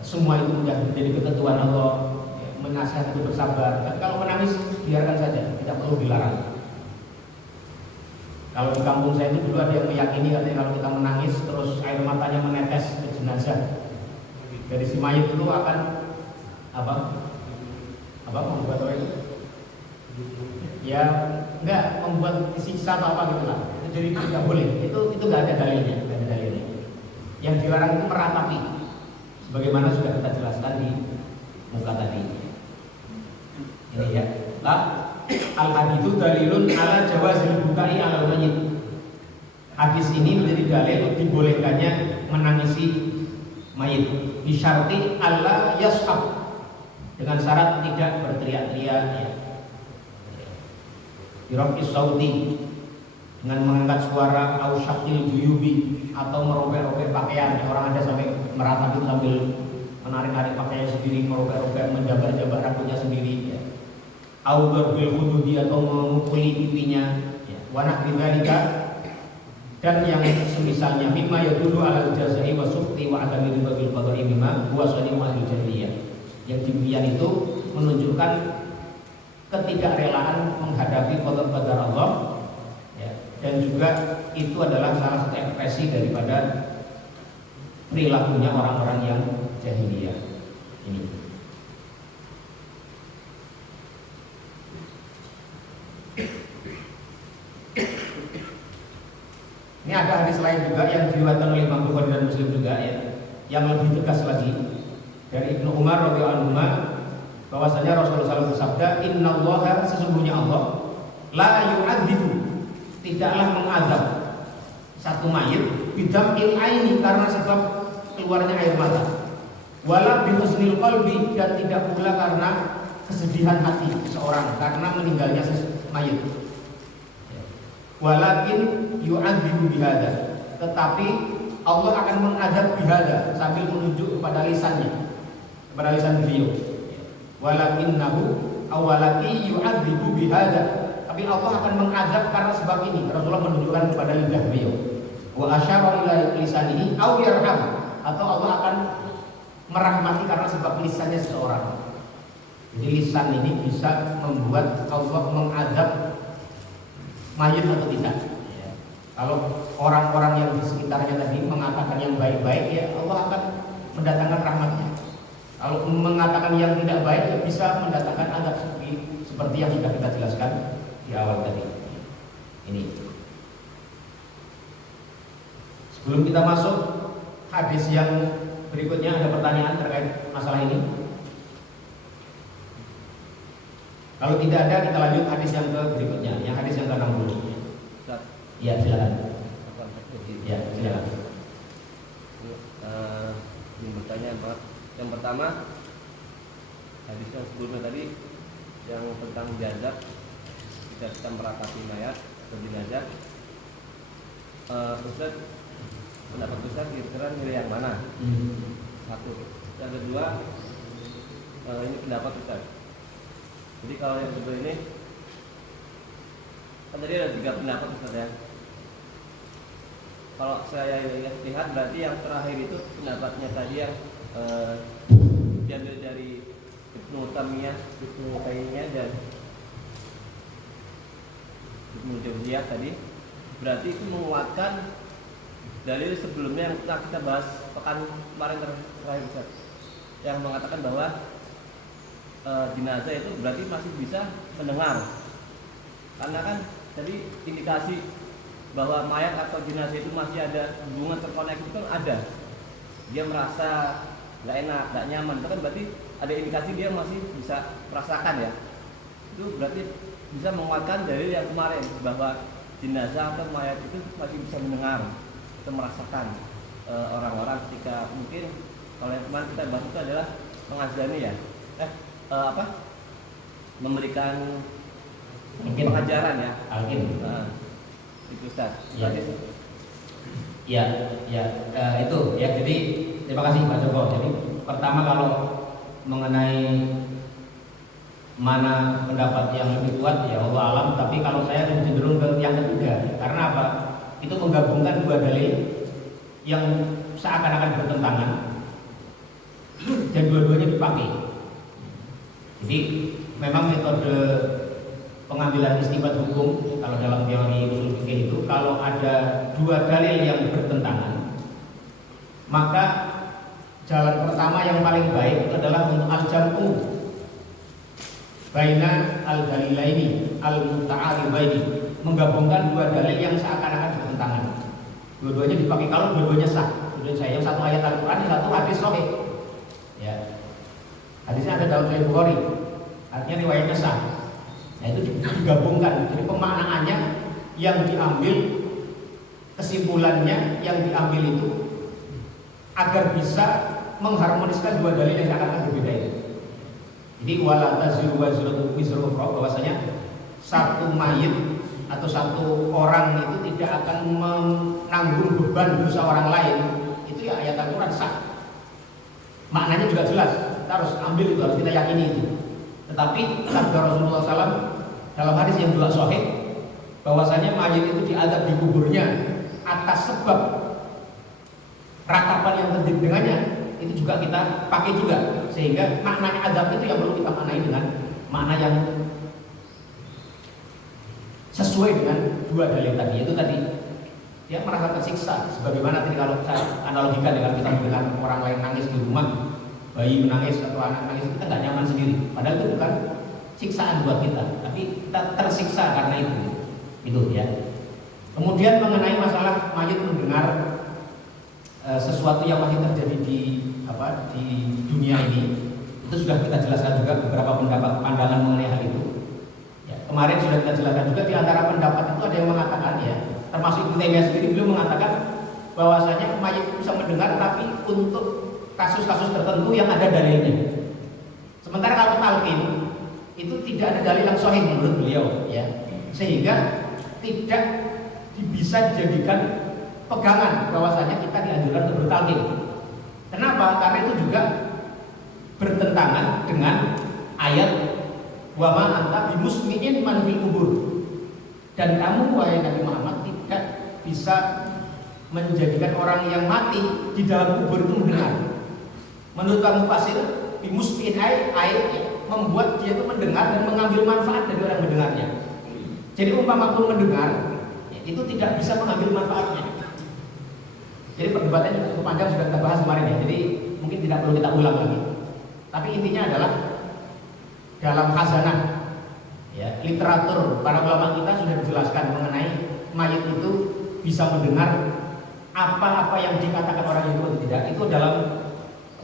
semua itu menjadi ketentuan Allah, menasihati untuk bersabar. Dan kalau menangis biarkan saja, tidak perlu dilarang. Kalau di kampung saya itu dulu ada yang meyakini katanya kalau kita menangis terus air matanya menetes ke jenazah, dari si mayit itu akan membuat apa itu? Ya enggak, membuat disiksa atau apa gitulah. Jadi tidak boleh. Itu nggak ada dalilnya, Yang dilarang itu meratapi, sebagaimana sudah kita jelaskan di muka tadi. Ini ya. Al-haditsu dalilun ala jawazil bukai ala mayyit. Hadis ini menjadi dalil dibolehkannya menangisi mayit. Bisyarti alla yashab, dengan syarat tidak berteriak-teriak ya. Birafis sauti, dengan mengangkat suara, au syaqil juyubi, atau merobek-robek pakaian. Orang ada sampai meratapi sambil menarik-narik pakaian sendiri, merobek-robek, menjabat-jabat rambutnya sendiri ya. Au darbil hududi, atau memukuli pipinya ya. Wa nahwi dzalika, dan yang semisalnya mimma yadullu ala jazai wa sukhti wa adami bil qadari mimma huwa sani'u ahli jahiliyah. Yang demikian itu menunjukkan ketidakrelaan menghadapi qadar Allah ya. Dan juga itu adalah salah satu ekspresi daripada perilakunya orang-orang yang jahiliyah ini. Ini ada hadis lain juga yang diriwayatkan oleh Imam Bukhari dan Muslim juga ya, yang lebih tegas lagi dari Ibnu Umar radhiyallahu anhu, bahwasanya Rasulullah SAW bersabda, Innallaha, sesungguhnya Allah, la yu'adzibu, tidaklah mengadab satu mayit bidamil aini, karena sebab keluarnya air mata, wala bihusnil qalbi, dan tidak pula karena kesedihan hati seseorang karena meninggalnya mayit. Walakin yu'adzibu bihada, tetapi Allah akan mengadab bihada, sambil menunjuk kepada lisannya, kepada lisan beliau. Walakinnahu awalaki yu'adzibu bihada, tapi Allah akan mengadab karena sebab ini. Rasulullah menunjukkan kepada lidah beliau. Wa asyara ila lisanihi aw yarham, atau Allah akan merahmati karena sebab lisannya seseorang. Jadi lisan ini bisa membuat Allah mengadab mayit atau tidak ya. Kalau orang-orang yang di sekitarnya tadi mengatakan yang baik-baik, ya Allah akan mendatangkan rahmatnya. Kalau mengatakan yang tidak baik, ya bisa mendatangkan azab seperti yang sudah kita jelaskan di awal tadi. Ini. Sebelum kita masuk hadis yang berikutnya, ada pertanyaan terkait masalah ini? Kalau tidak ada, kita lanjut hadis yang berikutnya, yang hadis yang ke-60. Ya, silakan. Ya, silakan. Ini bertanya, Pak. Yang pertama, hadis yang sebelumnya tadi yang tentang jazab, jika kita meratapi mayat atau jenazah, Ustaz, pendapat Ustaz kira-kira nilai yang mana? Satu. Yang kedua, ini pendapat Ustaz. Jadi kalau yang kedua ini, kan tadi ada 3 pendapat Ustaz ya. Kalau saya lihat berarti yang terakhir itu pendapatnya tadi yang diambil dari Ibnu Taimiyah, dan Ibnu Jauziyah tadi, berarti itu menguatkan dalil sebelumnya yang telah kita bahas pekan kemarin terakhir Ustaz, yang mengatakan bahwa jenazah itu berarti masih bisa mendengar, karena kan tadi indikasi bahwa mayat atau jenazah itu masih ada hubungan terkonek itu kan ada, dia merasa nggak enak, nggak nyaman, itu kan berarti ada indikasi dia masih bisa merasakan ya. itu berarti bisa menguatkan dalil yang kemarin bahwa jenazah atau mayat itu masih bisa mendengar atau merasakan orang-orang ketika mungkin kalau yang kemarin kita bahas itu adalah mengazani ya, memberikan mungkin pengajaran ya, itu Ustaz. Ya. Itu ya. Jadi terima kasih Pak Joko. Jadi pertama kalau mengenai mana pendapat yang lebih kuat ya Allah alam, tapi kalau saya lebih cenderung ke yang ketiga. Karena apa? Itu menggabungkan dua dalil yang seakan-akan bertentangan dan dua-duanya dipakai. Jadi memang metode pengambilan istinbat hukum kalau dalam teori usul fikih itu kalau ada dua dalil yang bertentangan, maka jalan pertama yang paling baik itu adalah untuk al-jam'u baina al-dalilaini al-muta'aribaini, menggabungkan dua dalil yang seakan-akan bertentangan. Dua-duanya dipakai kalau dua-duanya sah. Dua-duanya sah. Yang satu ayat Al-Qur'an, yang satu hadis sahih. Ya. Hadisnya ada dalam Sahih Bukhari. Artinya riwayatnya sah. Nah, itu digabungkan. Jadi pemaknaannya yang diambil, kesimpulannya yang diambil itu agar bisa mengharmoniskan dua dalil yang seakan-akan berbeda itu. Jadi wala taziru wazratun wizra ukhra, bahwasanya satu mayit atau satu orang itu tidak akan menanggung beban dosa orang lain. Itu ya ayat Al-Qur'an sah. Maknanya juga jelas. Kita harus ambil itu, harus kita yakini itu. Tetapi sabda Rasulullah SAW dalam hadis yang juga sahih bahwasanya mayit itu diadab di kuburnya atas sebab ratapan yang terjadi dengannya, itu juga kita pakai juga, sehingga maknanya azab itu yang perlu kita maknai dengan makna yang sesuai dengan dua dalil tadi. Itu tadi dia merasa tersiksa, sebagaimana tadi kalau saya analogikan dengan kita mendengar orang lain nangis di rumah, bayi menangis atau anak nangis, kita nggak nyaman sendiri. Padahal itu bukan siksaan buat kita, tapi kita tersiksa karena itu ya. Kemudian mengenai masalah mayit mendengar sesuatu yang masih terjadi di dunia ini, itu sudah kita jelaskan juga beberapa pendapat pandangan mengenai hal itu. Ya, kemarin sudah kita jelaskan juga di antara pendapat itu ada yang mengatakan ya, termasuk Ibnu Taimiyah sendiri beliau mengatakan bahwasanya mayit bisa mendengar tapi untuk kasus-kasus tertentu yang ada dalilnya. Sementara kalau talqin itu tidak ada dalil yang sahih menurut beliau ya, sehingga tidak bisa dijadikan pegangan bahwasanya kita dianjurkan untuk bertalqin. Kenapa? Karena itu juga bertentangan dengan ayat wa ma anta bimusmi'in man fil kubur. Dan kamu wahai Nabi Muhammad tidak bisa menjadikan orang yang mati di dalam kubur itu mendengar. Menurut kamu fasir bimusmi'in ayat membuat dia itu mendengar dan mengambil manfaat dari orang mendengarnya. Jadi umpama pun mendengar itu tidak bisa mengambil manfaatnya. Jadi perdebatannya cukup panjang, sudah kita bahas kemarin ya. Jadi mungkin tidak perlu kita ulang lagi. Tapi intinya adalah dalam khazanah ya, literatur para ulama kita sudah dijelaskan mengenai mayit itu bisa mendengar apa-apa yang dikatakan orang itu atau tidak. Itu dalam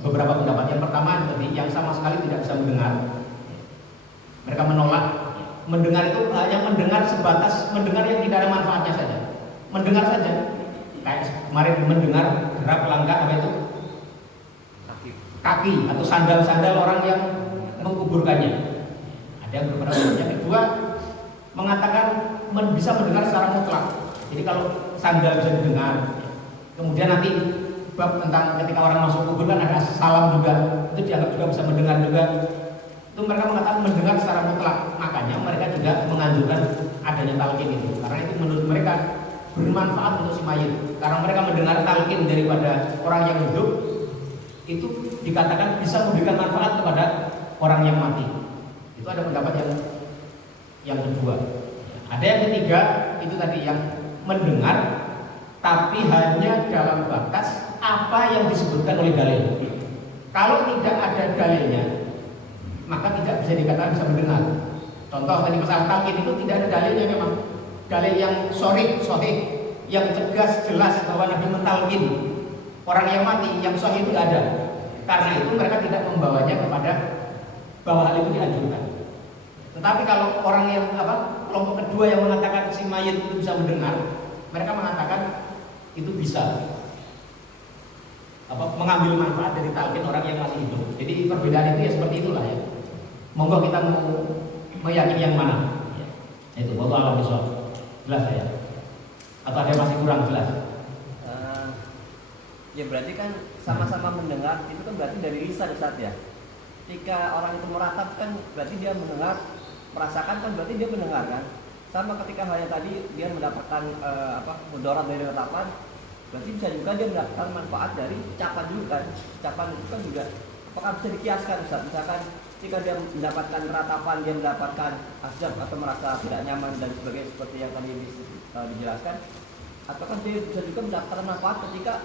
beberapa pendapat. Yang pertama tadi yang sama sekali tidak bisa mendengar. Mereka menolak mendengar itu hanya mendengar sebatas mendengar yang tidak ada manfaatnya saja. Mendengar saja. Kayak kemarin mendengar derap langkah apa itu? Kaki atau sandal-sandal orang yang menguburkannya. Ada yang berpendapat yang kedua mengatakan bisa mendengar secara mutlak. Jadi kalau sandal bisa didengar, kemudian nanti bab tentang ketika orang masuk kubur kan ada salam juga, itu dianggap juga bisa mendengar juga. Itu mereka mengatakan mendengar secara mutlak. Makanya mereka juga menganjurkan adanya talqin itu, karena itu menurut mereka bermanfaat untuk si mayit. Karena mereka mendengar talqin daripada orang yang hidup, itu dikatakan bisa memberikan manfaat kepada orang yang mati. Itu ada pendapat yang kedua. Ada yang ketiga, itu tadi yang mendengar tapi hanya dalam batas apa yang disebutkan oleh dalil. Kalau tidak ada dalilnya, maka tidak bisa dikatakan bisa mendengar. Contoh tadi masalah talqin itu tidak ada dalilnya memang. Dalil yang sahih, yang tegas jelas bahwa Nabi mentalqin orang yang mati, yang sahih itu tidak ada. Karena itu mereka tidak membawanya kepada bahwa hal itu dianjurkan. Tetapi kalau orang yang kelompok kedua yang mengatakan si mayit itu bisa mendengar, mereka mengatakan itu bisa mengambil manfaat dari talqin orang yang masih hidup. Jadi perbedaan itu ya seperti itulah ya. Monggo kita mau meyakini yang mana? Ya. Itu wallahu a'lam bishawab. Jelas ya? Atau ada yang masih kurang jelas? Ya berarti kan sama-sama mendengar itu kan berarti dari lisan Ustaz ya. Ketika orang itu meratap kan berarti dia mendengar, merasakan kan berarti dia mendengar kan. Sama ketika halnya tadi dia mendapatkan mudarat dari ratapan, berarti bisa juga dia mendapatkan manfaat dari ucapan juga kan. Ucapan itu kan juga apakah bisa dikiaskan Ustaz? Misalkan ketika dia mendapatkan ratapan, dia mendapatkan azab atau merasa tidak nyaman dan sebagainya seperti yang tadi dijelaskan, ataukah dia bisa juga mendapatkan manfaat ketika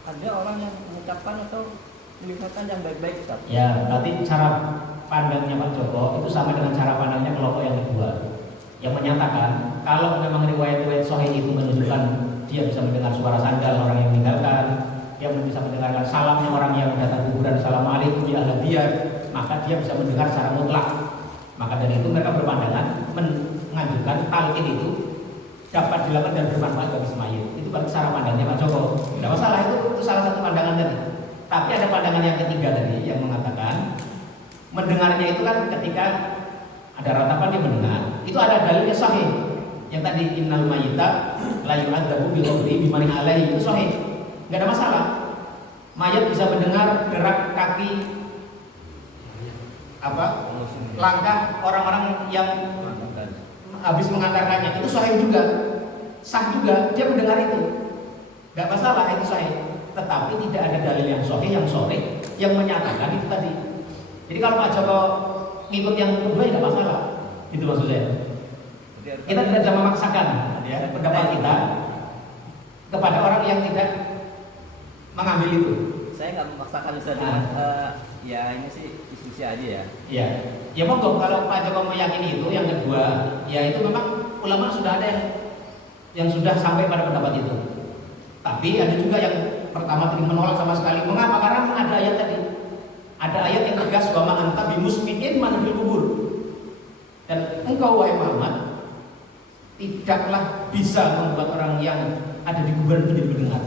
ada orang yang mengucapkan atau melihatkan yang baik-baik Ustaz? Ya, berarti cara pandangnya Pak Joko itu sama dengan cara pandangnya kelompok yang kedua, yang menyatakan kalau memang riwayat-riwayat sahih itu menunjukkan dia bisa mendengar suara sandal orang yang meninggalkan, dia bisa mendengarkan salamnya orang yang datang kuburan, assalamualaikum ya ahla diyar, maka dia bisa mendengar secara mutlak. Maka dari itu mereka berpandangan menganjurkan talqin itu dapat dilakukan dan bermanfaat bagi semayit. Itu berarti cara pandangnya Pak Joko. Tidak masalah, itu salah satu pandangan tadi. Tapi ada pandangan yang ketiga tadi yang mengatakan mendengarnya itu kan ketika ada ratapan dia mendengar. Itu ada dalilnya sahih. Yang tadi innal mayyita la yu'adzabu bi ghairi bimani alaihi, itu sahih. Enggak ada masalah. Mayat bisa mendengar gerak kaki langkah orang-orang yang habis mengantarkannya, itu sahih juga, sah juga, dia mendengar itu, nggak masalah, itu sahih. Tetapi tidak ada dalil yang sahih, yang sore, yang menyatakan itu tadi. Jadi kalau Pak Joko ngikut yang kedua ya nggak masalah, itu maksud saya. Kita tidak bisa memaksakan ya, pendapat kita kepada orang yang tidak mengambil itu. Saya nggak memaksakan Ustaz, ya ini sih diskusi aja ya. Iya. Ya monggo kalau Pak Joko meyakini itu yang kedua, ya itu memang ulama sudah ada yang sudah sampai pada pendapat itu. Tapi ada juga yang pertama tadi menolak sama sekali. Mengapa? Karena ada ayat tadi. Ada ayat yang tegas wa ma anta bimusmi'in man fil kubur. Dan engkau wahai Muhammad tidaklah bisa membuat orang yang ada di kuburan menjadi mendengar.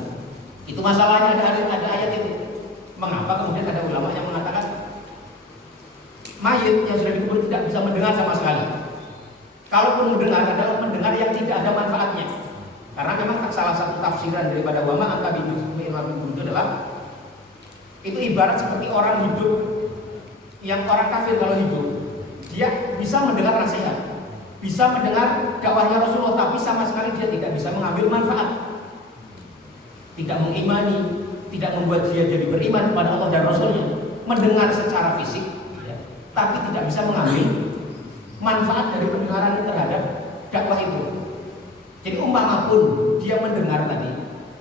Itu masalahnya, ada ayat itu. Mengapa kemudian ada ulama yang mengatakan mayit yang sudah dikubur tidak bisa mendengar sama sekali? Kalaupun mendengar adalah mendengar yang tidak ada manfaatnya. Karena memang salah satu tafsiran daripada wama anta bimusmi'in itu adalah itu ibarat seperti orang hidup, yang orang kafir kalau hidup dia bisa mendengar nasihat, bisa mendengar dakwahnya Rasulullah, tapi sama sekali dia tidak bisa mengambil manfaat, tidak mengimani, tidak membuat dia jadi beriman kepada Allah dan Rasulnya. Mendengar secara fisik ya, tapi tidak bisa mengambil manfaat dari pendengaran terhadap dakwah itu. Jadi umpama pun dia mendengar tadi,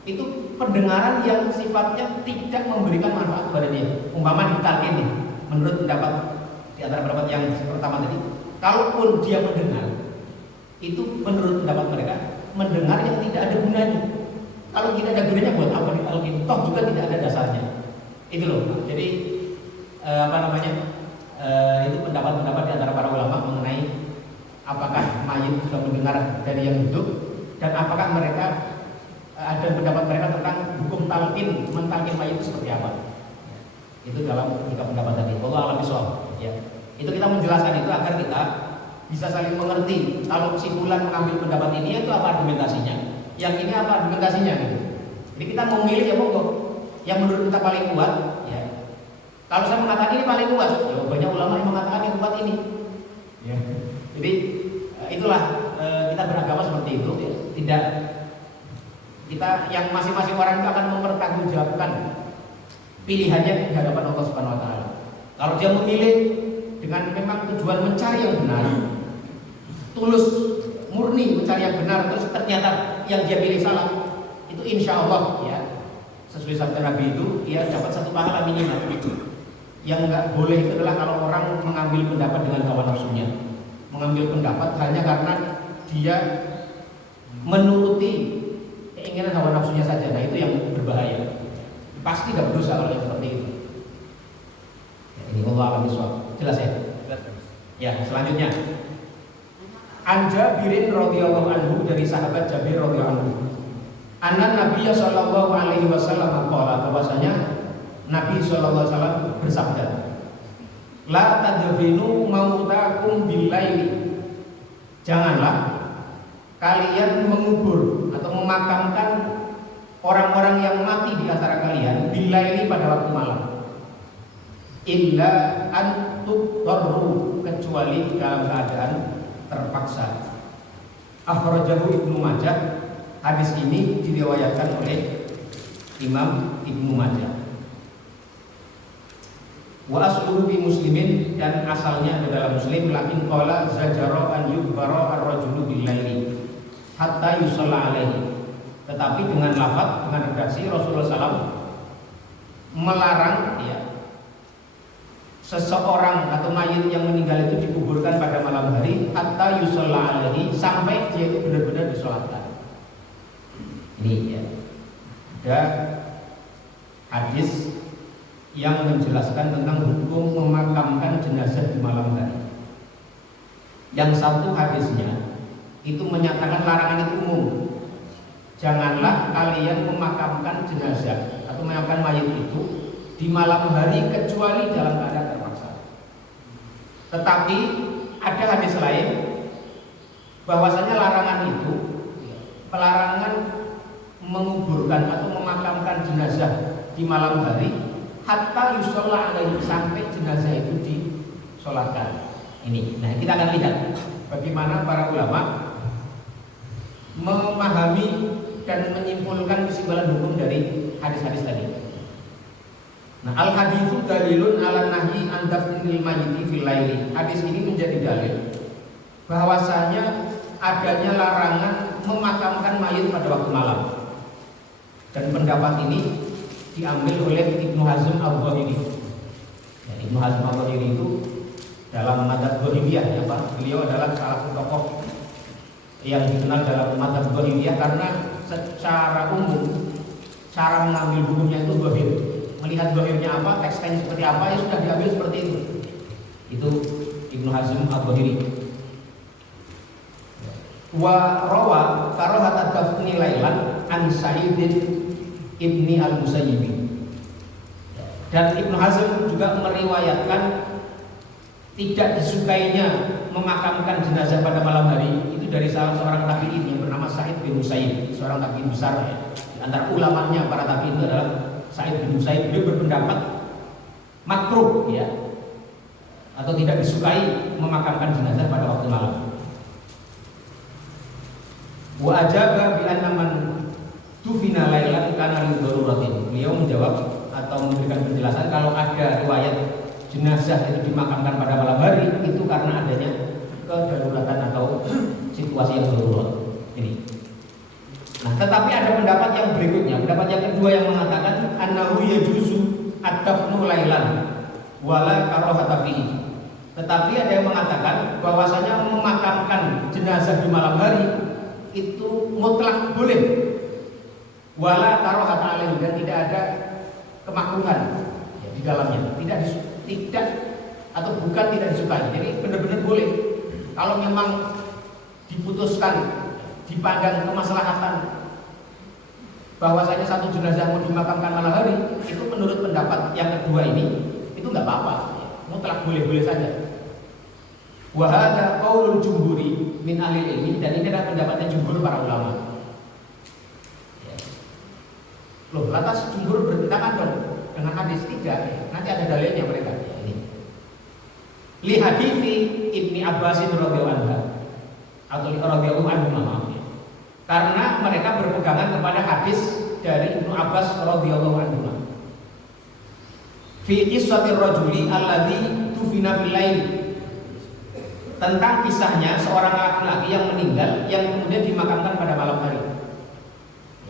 itu pendengaran yang sifatnya tidak memberikan manfaat kepada dia. Umpama ditalqin nih, menurut pendapat di antara pendapat yang pertama tadi, kalaupun dia mendengar, itu menurut pendapat mereka mendengar yang tidak ada gunanya. Kalau tidak ada gunanya buat apa ditalqin? Toh juga tidak ada dasarnya. Itu loh. Jadi itu pendapat-pendapat di antara para ulama mengenai apakah mayit sudah mendengar dari yang hidup, dan apakah mereka ada pendapat mereka tentang hukum talqin, mentalqin mayit itu seperti apa. Itu dalam tiga pendapat tadi. Wallahu a'lam bishawab. Ya. Itu kita menjelaskan itu agar kita bisa saling mengerti. Kalau si fulan mengambil pendapat ini, itu apa argumentasinya? Yang ini apa argumentasinya gitu. Jadi kita mau milih ya monggo yang menurut kita paling kuat ya. Kalau saya mengatakan ini paling kuat, ya banyak ulama yang mengatakan yang kuat ini ya. Jadi itulah kita beragama seperti itu ya. Tidak, kita yang masing-masing orang itu akan mempertanggungjawabkan pilihannya di hadapan Allah Subhanahu wa taala. Kalau dia memilih dengan memang tujuan mencari yang benar, tulus murni mencari yang benar, terus ternyata yang dia pilih salah, itu insya Allah ya sesuai sabda Nabi itu dia dapat satu pahala minimal. Yang nggak boleh itu adalah kalau orang mengambil pendapat dengan hawa nafsunya, mengambil pendapat hanya karena dia menuruti keinginan hawa nafsunya saja. Nah itu yang berbahaya. Pasti tidak berdosa kalau yang seperti itu. Ya, ini Allah alam bisawab. Jelas ya? Ya, selanjutnya. An Jabirin radhiyallahu anhu, dari sahabat Jabir radhiyallahu anhu. Anna Nabi sallallahu alaihi wasallam qala, bahwasanya Nabi sallallahu alaihi wasallam bersabda, la tadfinu mautakum billaili. Janganlah kalian mengubur atau memakamkan orang-orang yang mati di antara kalian billaili pada waktu malam. Illa an tudarru, kecuali dalam keadaan terpaksa. Akhrajahu Ibnu Majah. Hadis ini diriwayatkan oleh Imam Ibnu Majah. Wa asluhu bi Muslimin, dan asalnya adalah Muslim, lakin qala zajara an yubara ar-rajulu bil-laili hatta yusalla alaihi. Tetapi dengan lafaz, dengan redaksi Rasulullah SAW melarang ya seseorang atau mayit yang meninggal itu dikuburkan pada malam hari hatta yusalla alaihi, sampai dia itu benar-benar disolatkan. Ini ya, ada hadis yang menjelaskan tentang hukum memakamkan jenazah di malam hari. Yang satu hadisnya itu menyatakan larangan itu umum. Janganlah kalian memakamkan jenazah atau memakamkan mayit itu di malam hari kecuali dalam keadaan terpaksa. Tetapi ada hadis lain bahwasanya larangan itu, pelarangan menguburkan atau memakamkan jenazah di malam hari hatta yusalla alaihi, sampai jenazah itu disolatkan. Ini, nah kita akan lihat bagaimana para ulama memahami dan menyimpulkan kesimpulan hukum dari hadis-hadis tadi. Nah, al haditsu dalilun ala nahyi an dafnil mayyiti fil laili. Hadis ini menjadi dalil bahwasanya adanya larangan memakamkan mayit pada waktu malam. Dan pendapat ini diambil oleh Ibnu Hazm al-Zahiri. Ya, Ibnu Hazm al-Zahiri itu dalam madzhab Zahiriyah, ya Pak. Beliau adalah salah satu tokoh yang dikenal dalam madzhab Zahiriyah karena secara umum cara mengambil hukumnya itu zahir. Melihat zahirnya apa, teksnya seperti apa, ya sudah diambil seperti itu. Itu Ibnu Hazm al-Zahiri. Wa rawa karahat dafni lailan an Sa'id Ibni al-Musayyib. Dan Ibnu Hazm juga meriwayatkan tidak disukainya memakamkan jenazah pada malam hari itu dari salah seorang tabi'in yang bernama Sa'id bin Musayyib, seorang tabi'in besar ya. Di antara ulamanya para tabi'in itu adalah Sa'id bin Musayyib. Beliau berpendapat makruh ya, atau tidak disukai memakamkan jenazah pada waktu malam. Wa ajaba bi anna man tufina lailan kana li daruratin. Beliau menjawab atau memberikan penjelasan kalau ada riwayat jenazah itu dimakamkan pada malam hari itu karena adanya kedaruratan atau situasi yang darurat. Ini. Nah, tetapi ada pendapat yang berikutnya, pendapat yang kedua yang mengatakan annahu yajuzu ad-dafnu lailan wala karahata fihi. Tetapi ada yang mengatakan bahwasanya memakamkan jenazah di malam hari itu mutlak boleh. Wala karahata alaihi, dan tidak ada kemakruhan ya, di dalamnya, tidak atau bukan tidak disukai. Jadi benar-benar boleh. Kalau memang diputuskan, dipandang kemaslahatan bahwasanya satu jenazah mau dimakamkan malam hari, itu menurut pendapat yang kedua ini itu nggak apa-apa, mutlak boleh-boleh saja. Wa hadza qaulul jumhuri min ahli ilmi, dan ini adalah pendapatnya jumhur para ulama. Loh, lantas jumhur bertentangan dong dengan hadis? Tidak, ya. Nanti ada dalilnya mereka. Ya, ini. Li hadithi Ibni Abbas radhiyallahu anhu atau radhiyallahu anhu, maaf ya. Karena mereka berpegangan kepada hadis dari Ibnu Abbas radhiyallahu anhu. Fi qissatir rajuli alladzi tufina fil lail. Tentang kisahnya seorang laki-laki yang meninggal yang kemudian dimakamkan pada malam hari.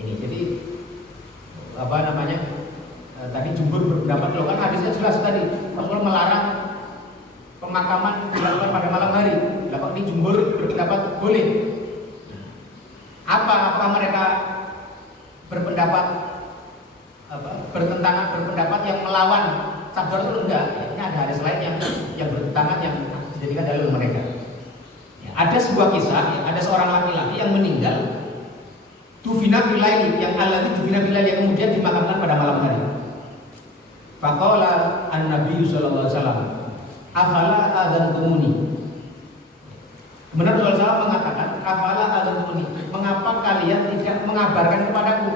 Ini jadi apa namanya? Tadi jumhur berpendapat, loh kan hadisnya jelas tadi Rasulullah melarang pemakaman dilakukan pada malam hari. Lah kok ini jumhur berpendapat boleh? Apa mereka berpendapat bertentangan, berpendapat yang melawan sabda Rasul? Enggak. Ini ada hadis lain yang bertentangan yang dijadikan dalil mereka. Ya, ada sebuah kisah, ya, ada seorang laki-laki yang meninggal dufina fil laili, yang alladzi dufina fil laili, yang kemudian dimakamkan pada malam hari. Faqala an-nabi sallallahu alaihi wasallam, afala adzantumuni. Kemudian Rasulullah SAW mengatakan, afala adzantumuni, mengapa kalian tidak mengabarkan kepadaku?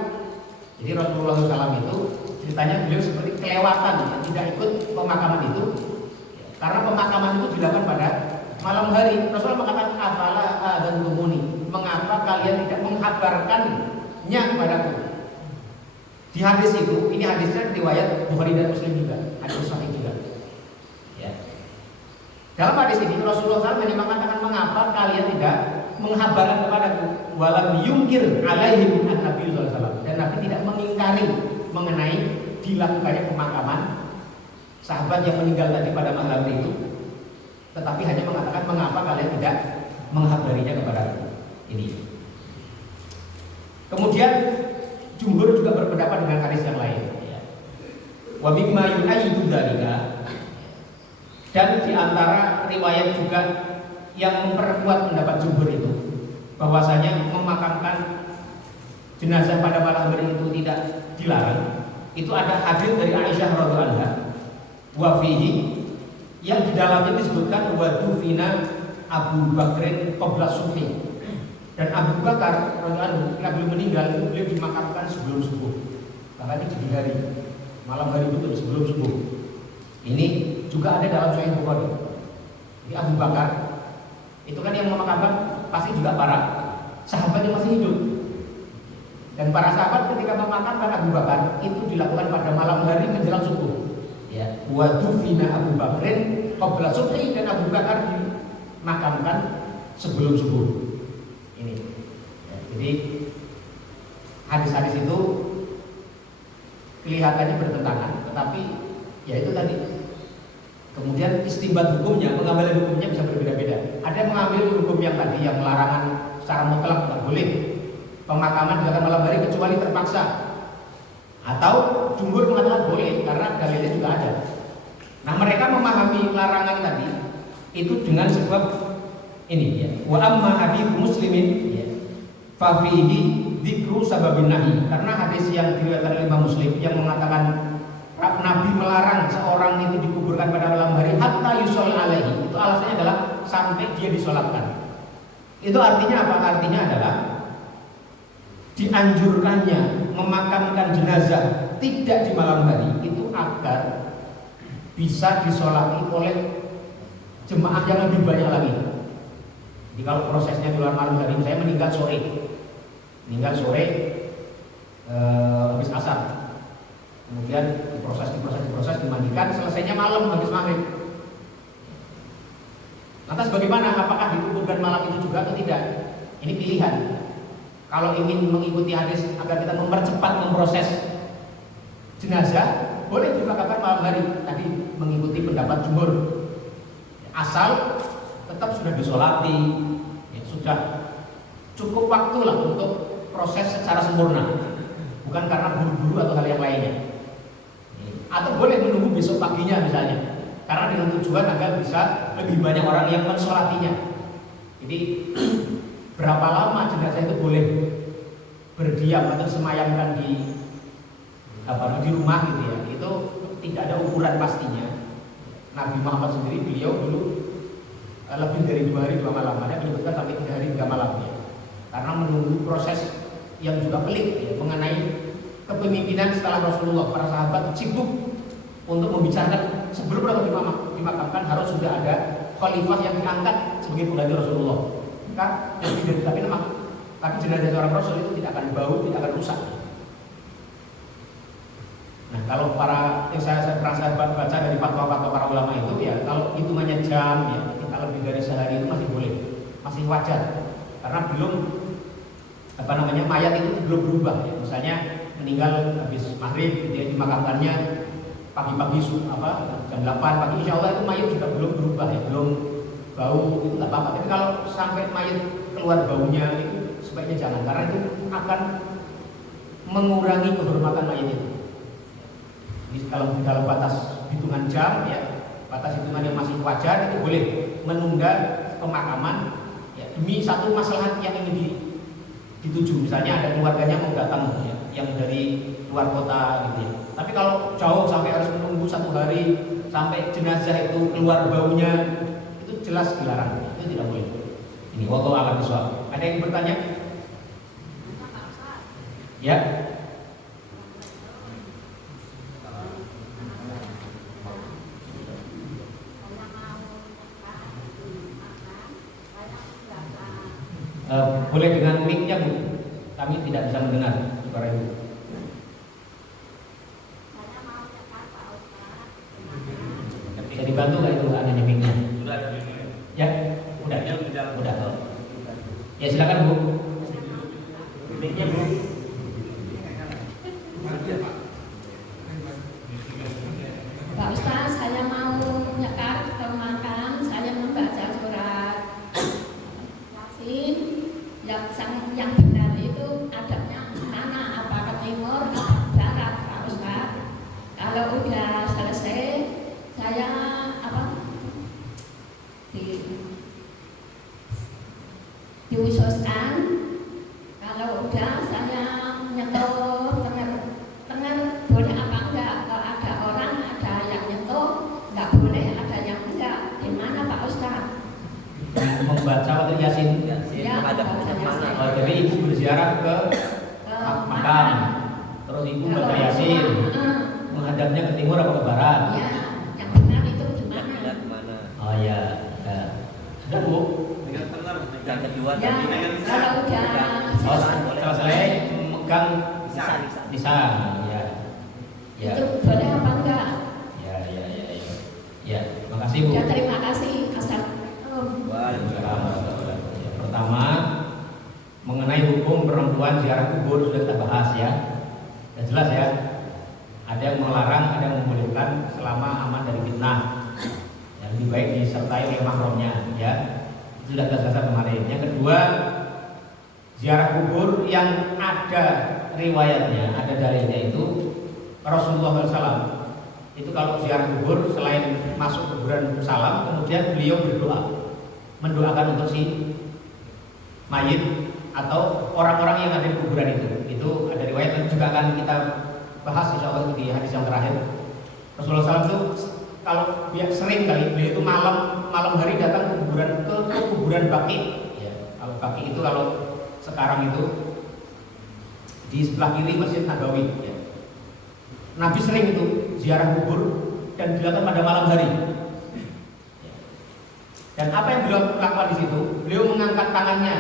Jadi Rasulullah SAW itu ceritanya beliau seperti kelewatan, ya, tidak ikut pemakaman itu, karena pemakaman itu dilakukan pada malam hari. Rasulullah mengatakan, afala adzantumuni, mengapa kalian tidak menghabarkannya kepadaku? Di hadis itu, ini hadisnya riwayat Bukhari dan Muslim juga, hadis sahih juga. Ya. Dalam hadis ini Rasulullah SAW mengatakan, mengapa kalian tidak menghabarkan kepadaku? Walam yungkir alaihim an-nabi sallallahu alaihi wasallam, dan Nabi tidak mengingkari mengenai dilakukannya pemakaman sahabat yang meninggal tadi pada malam itu, tetapi hanya mengatakan, mengapa kalian tidak menghabarinya kepadaku? Ini. Kemudian jumhur juga berpendapat dengan hadis yang lain. Wa mimma yu'ayyidu dzalika, dan di antara riwayat juga yang memperkuat pendapat jumhur itu, bahwasanya memakamkan jenazah pada malam hari itu tidak dilarang. Itu ada hadis dari Aisyah radhiyallahu anha, wa fihi, yang di dalamnya disebutkan wa dufina Abu Bakrin qabla subhi, dan Abu Bakar radhiyallahu anhu ketika beliau meninggal itu beliau dimakamkan sebelum subuh, bahkan di dini hari, malam hari itu sebelum subuh. Ini juga ada dalam Sahih Bukhari. Jadi Abu Bakar itu kan yang memakamkan pasti juga para sahabat yang masih hidup, dan para sahabat ketika memakamkan Abu Bakar itu dilakukan pada malam hari menjelang subuh. Ya, wa dufina Abu Bakrin qabla subhi, dan Abu Bakar dimakamkan sebelum subuh. Ini. Ya, jadi hadis-hadis itu kelihatannya bertentangan, tetapi ya itu tadi. Kemudian istinbat hukumnya, pengambilan hukumnya bisa berbeda-beda. Ada yang mengambil hukum yang tadi, yang larangan secara mutlak tidak boleh pemakaman dilakukan malam hari kecuali terpaksa. Atau jumhur mengatakan boleh karena dalilnya juga ada. Nah, mereka memahami larangan tadi itu dengan sebab ini ya. Wa amma hadits muslimin ya. Fa fihi dzikru sababin nahi. Karena hadis yang diriwayatkan oleh Imam Muslim yang mengatakan Nabi melarang seorang itu dikuburkan pada malam hari hatta yusol alaihi, itu alasannya adalah sampai dia disolatkan. Itu artinya apa? Artinya adalah dianjurkannya memakamkan jenazah tidak di malam hari itu agar bisa disolati oleh jemaah yang lebih banyak lagi. Jadi kalau prosesnya di luar malam hari, saya meninggal sore habis asar, kemudian diproses, dimandikan, selesainya malam habis maghrib. Lantas bagaimana? Apakah dikuburkan malam itu juga atau tidak? Ini pilihan. Kalau ingin mengikuti hadis agar kita mempercepat memproses jenazah, boleh dimakamkan malam hari. Tadi mengikuti pendapat jumhur. Asal tetap sudah disolati, ya, sudah cukup waktu lah untuk proses secara sempurna, bukan karena buru-buru atau hal yang lainnya. Atau boleh menunggu besok paginya misalnya, karena dengan tujuan agar bisa lebih banyak orang yang mensolatinya. Jadi berapa lama jenazah itu boleh berdiam atau disemayamkan di rumah gitu ya, itu tidak ada ukuran pastinya. Nabi Muhammad sendiri, beliau dulu lebih dari 2 hari 2 malam, ada menyebutkan sampai 3 hari 3 malam ya, karena menunggu proses yang juga pelik ya, mengenai kepemimpinan setelah Rasulullah. Para sahabat sibuk untuk membicarakan sebelum Rasul dimakamkan harus sudah ada khalifah yang diangkat sebagai pengganti Rasulullah. Tapi jenazah seorang Rasul itu tidak akan bau, tidak akan rusak. Nah, kalau yang saya pernah baca dari fatwa-fatwa para ulama itu ya, kalau hitungannya jam ya, kita lebih dari sehari itu masih boleh, masih wajar, karena belum mayat itu belum berubah ya. Misalnya meninggal habis maghrib, dia dimakamkannya pagi-pagi jam 8 pagi, insya Allah itu mayat juga belum berubah ya, belum bau, itu nggak apa-apa. Tapi kalau sampai mayat keluar baunya itu sebaiknya jangan, karena itu akan mengurangi kehormatan mayat itu. Jadi kalau di dalam batas hitungan jam ya, batas hitungan yang masih wajar itu boleh menunda pemakaman ya, demi satu maslahat yang ingin dituju. Misalnya ada keluarganya mau datang ya, yang dari luar kota gitu ya. Tapi kalau jauh sampai harus menunggu 1 hari sampai jenazah itu keluar baunya, itu jelas dilarang. Itu tidak boleh. Ini wallahu a'lam bishawab. Ada yang bertanya? Ya. Boleh dengan mic-nya Bu. Kami tidak bisa mendengar suara Ibu. Bisa dibantu nggak itu adanya mic-nya? Sudah ada mic-nya. Ya, udah. Ya, Udah. Ya silakan Bu. Mic-nya Bu. Pak Ustaz, saya mau nyekar ke makam, saya membaca surat Yasin. Yang benar itu adabnya mana? Apa ke timur atau ke barat, Pak Ustaz? Kalau udah selesai, saya diususkan. Kalau udah saya nyetor tengah boleh apa enggak? Kalau ada orang ada yang nyetor enggak boleh, ada yang enggak. Gimana Pak Ustaz? Membaca surat Yasin. Ya, Menghadap ke mana? Oh, jadi Ibu berziarah ke makam. Terus Ibu baca Yasin. Menghadapnya ke timur apa ke barat? Ya, yang benar itu gimana? Menghadap kemana? Oh ya. Ada Bu. Yang kedua Ya, tadi kalau udah Oh, selesai memegang bisa. Ya. Ya. itu boleh apa enggak? Ya. Ya, makasih Bu. Ya, terima kasih. Assalamualaikum. Ya, pertama mengenai hukum perempuan ziarah kubur sudah kita bahas ya. Dan jelas ya. Ada yang melarang, ada yang membolehkan selama aman dari fitnah. Yang lebih baik disertai oleh mahramnya ya. Itu sudah kita bahas kemarin. Yang kedua, ziarah kubur yang ada riwayatnya, ada dalilnya itu Rasulullah SAW. Itu kalau ziarah kubur selain masuk kuburan salam, kemudian beliau berdoa, mendoakan untuk si mayit atau orang-orang yang ada di kuburan itu. Itu ada riwayat dan juga akan kita bahas insya Allah di hadis yang terakhir. Rasulullah SAW itu kalau sering kali beliau itu malam hari datang ke kuburan Baqi. Ya, kalau Baqi itu kalau sekarang itu di sebelah kiri Masjid Nabawi. Ya. Nabi sering itu ziarah kubur dan dilakukan pada malam hari. Ya. Dan apa yang beliau lakukan di situ? Beliau mengangkat tangannya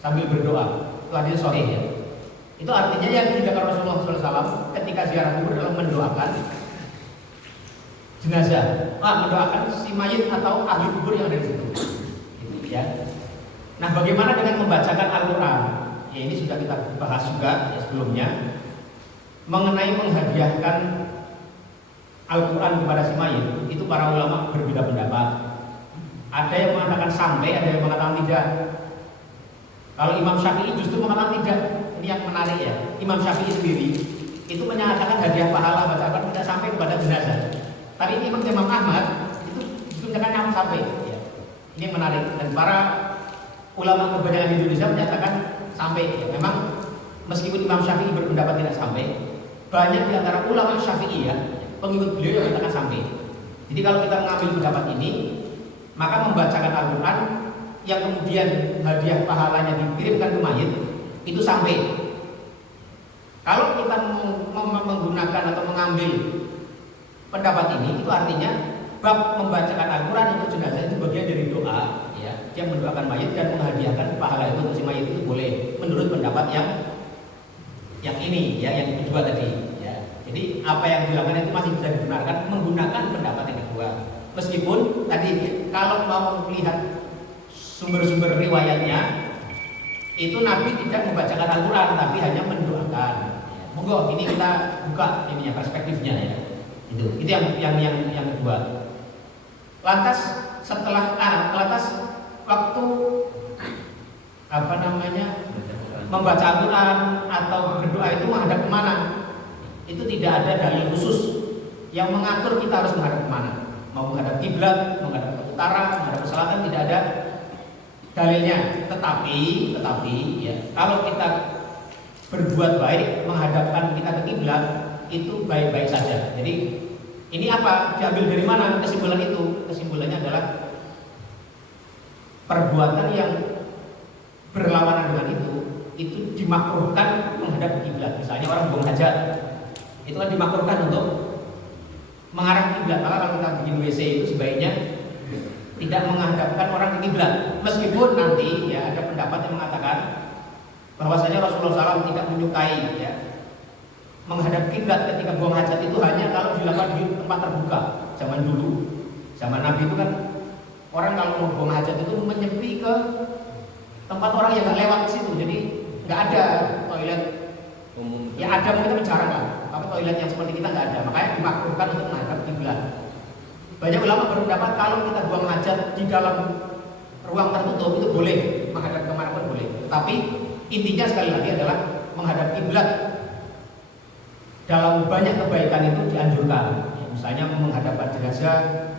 sambil berdoa. Itu hadis sahih ya. Itu artinya yang dilakukan Rasulullah SAW ketika ziarah kubur adalah mendoakan jenazah, mendoakan si mayit atau ahli kubur yang ada di situ. Gitu, ya. Nah, bagaimana dengan membacakan Al-Quran? Ya, ini sudah kita bahas juga ya, sebelumnya mengenai menghadiahkan Al-Quran kepada si mayit. Itu para ulama berbeda pendapat. Ada yang mengatakan sampai, ada yang mengatakan tidak. Kalau Imam Syafi'i justru mengatakan tidak. Ini yang menarik ya. Imam Syafi'i sendiri itu menyatakan hadiah pahala baca Al-Quran tidak sampai kepada jenazah. Tapi ini Imam Ahmad itu justru menyatakan sampai. Ya. Ini yang menarik. Dan para ulama kebanyakan di Indonesia menyatakan sampai. Ya. Memang meskipun Imam Syafi'i berpendapat tidak sampai, banyak di antara ulama Syafi'i ya pengikut beliau yang menyatakan sampai. Jadi kalau kita mengambil pendapat ini, maka membacakan Al-Quran yang kemudian hadiah pahalanya dikirimkan ke mayit itu sampai. Kalau kita menggunakan atau mengambil pendapat ini, itu artinya bab membacakan Al-Quran untuk jenazah itu bagian dari doa ya. Dia mendoakan mayit dan menghadiahkan pahala itu untuk si mayit itu boleh menurut pendapat yang ini ya, yang kedua tadi ya. Jadi apa yang dilakukan itu masih bisa dibenarkan menggunakan pendapat yang kedua. Meskipun tadi kalau mau melihat sumber-sumber riwayatnya itu Nabi tidak membacakan Al-Quran tapi hanya mendoakan. Monggo ini kita buka ininya perspektifnya ya. Itu yang kedua. Lantas setelah waktu membaca Al-Quran atau berdoa itu menghadap kemana? Itu tidak ada dalil khusus yang mengatur kita harus menghadap kemana. Mau menghadap kiblat, menghadap ke utara, menghadap ke selatan, tidak ada dalilnya. Tetapi ya, kalau kita berbuat baik menghadapkan kita ke kiblat itu baik-baik saja. Jadi ini apa? Diambil dari mana kesimpulan itu? Kesimpulannya adalah perbuatan yang berlawanan dengan itu dimakruhkan menghadap ke kiblat. Misalnya orang buang hajat, itu kan dimakruhkan untuk mengarah ke kiblat. Maka kalau kita bikin WC itu sebaiknya tidak menghadapkan orang ke kiblat. Meskipun nanti ya ada pendapat yang mengatakan bahwasanya Rasulullah SAW tidak menyukai ya menghadap kiblat ketika buang hajat itu hanya kalau dilakukan di tempat terbuka. Zaman dulu, zaman Nabi itu kan orang kalau mau buang hajat itu menyepi ke tempat orang yang nggak lewat situ. Jadi nggak ada toilet umum. Ya ada mungkin tapi jarang lah. Tapi toilet yang seperti kita nggak ada. Makanya dimakruhkan untuk menghadap kiblat. Banyak ulama berpendapat kalau kita buang hajat di dalam ruang tertutup itu boleh menghadap kemana pun boleh. Tapi intinya sekali lagi adalah menghadap kiblat. Dalam banyak kebaikan itu dianjurkan. Ya, misalnya menghadapkan jenazah,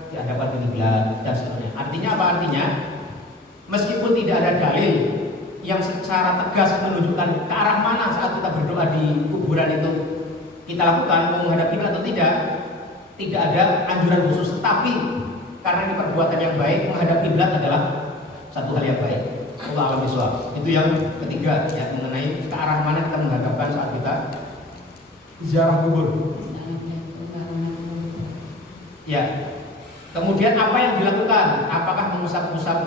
dihadapkan kiblat dan seterusnya. Artinya apa? Artinya meskipun tidak ada dalil yang secara tegas menunjukkan ke arah mana saat kita berdoa di kuburan itu kita lakukan, mau menghadap kiblat atau tidak ada anjuran khusus. Tapi karena ini perbuatan yang baik, menghadap kiblat adalah satu hal yang baik. Allah alam bisawab. Itu yang ketiga ya, mengenai ke arah mana kita menghadapkan saat kita ziarah kubur. Ya. Kemudian apa yang dilakukan? Apakah mengusap-usap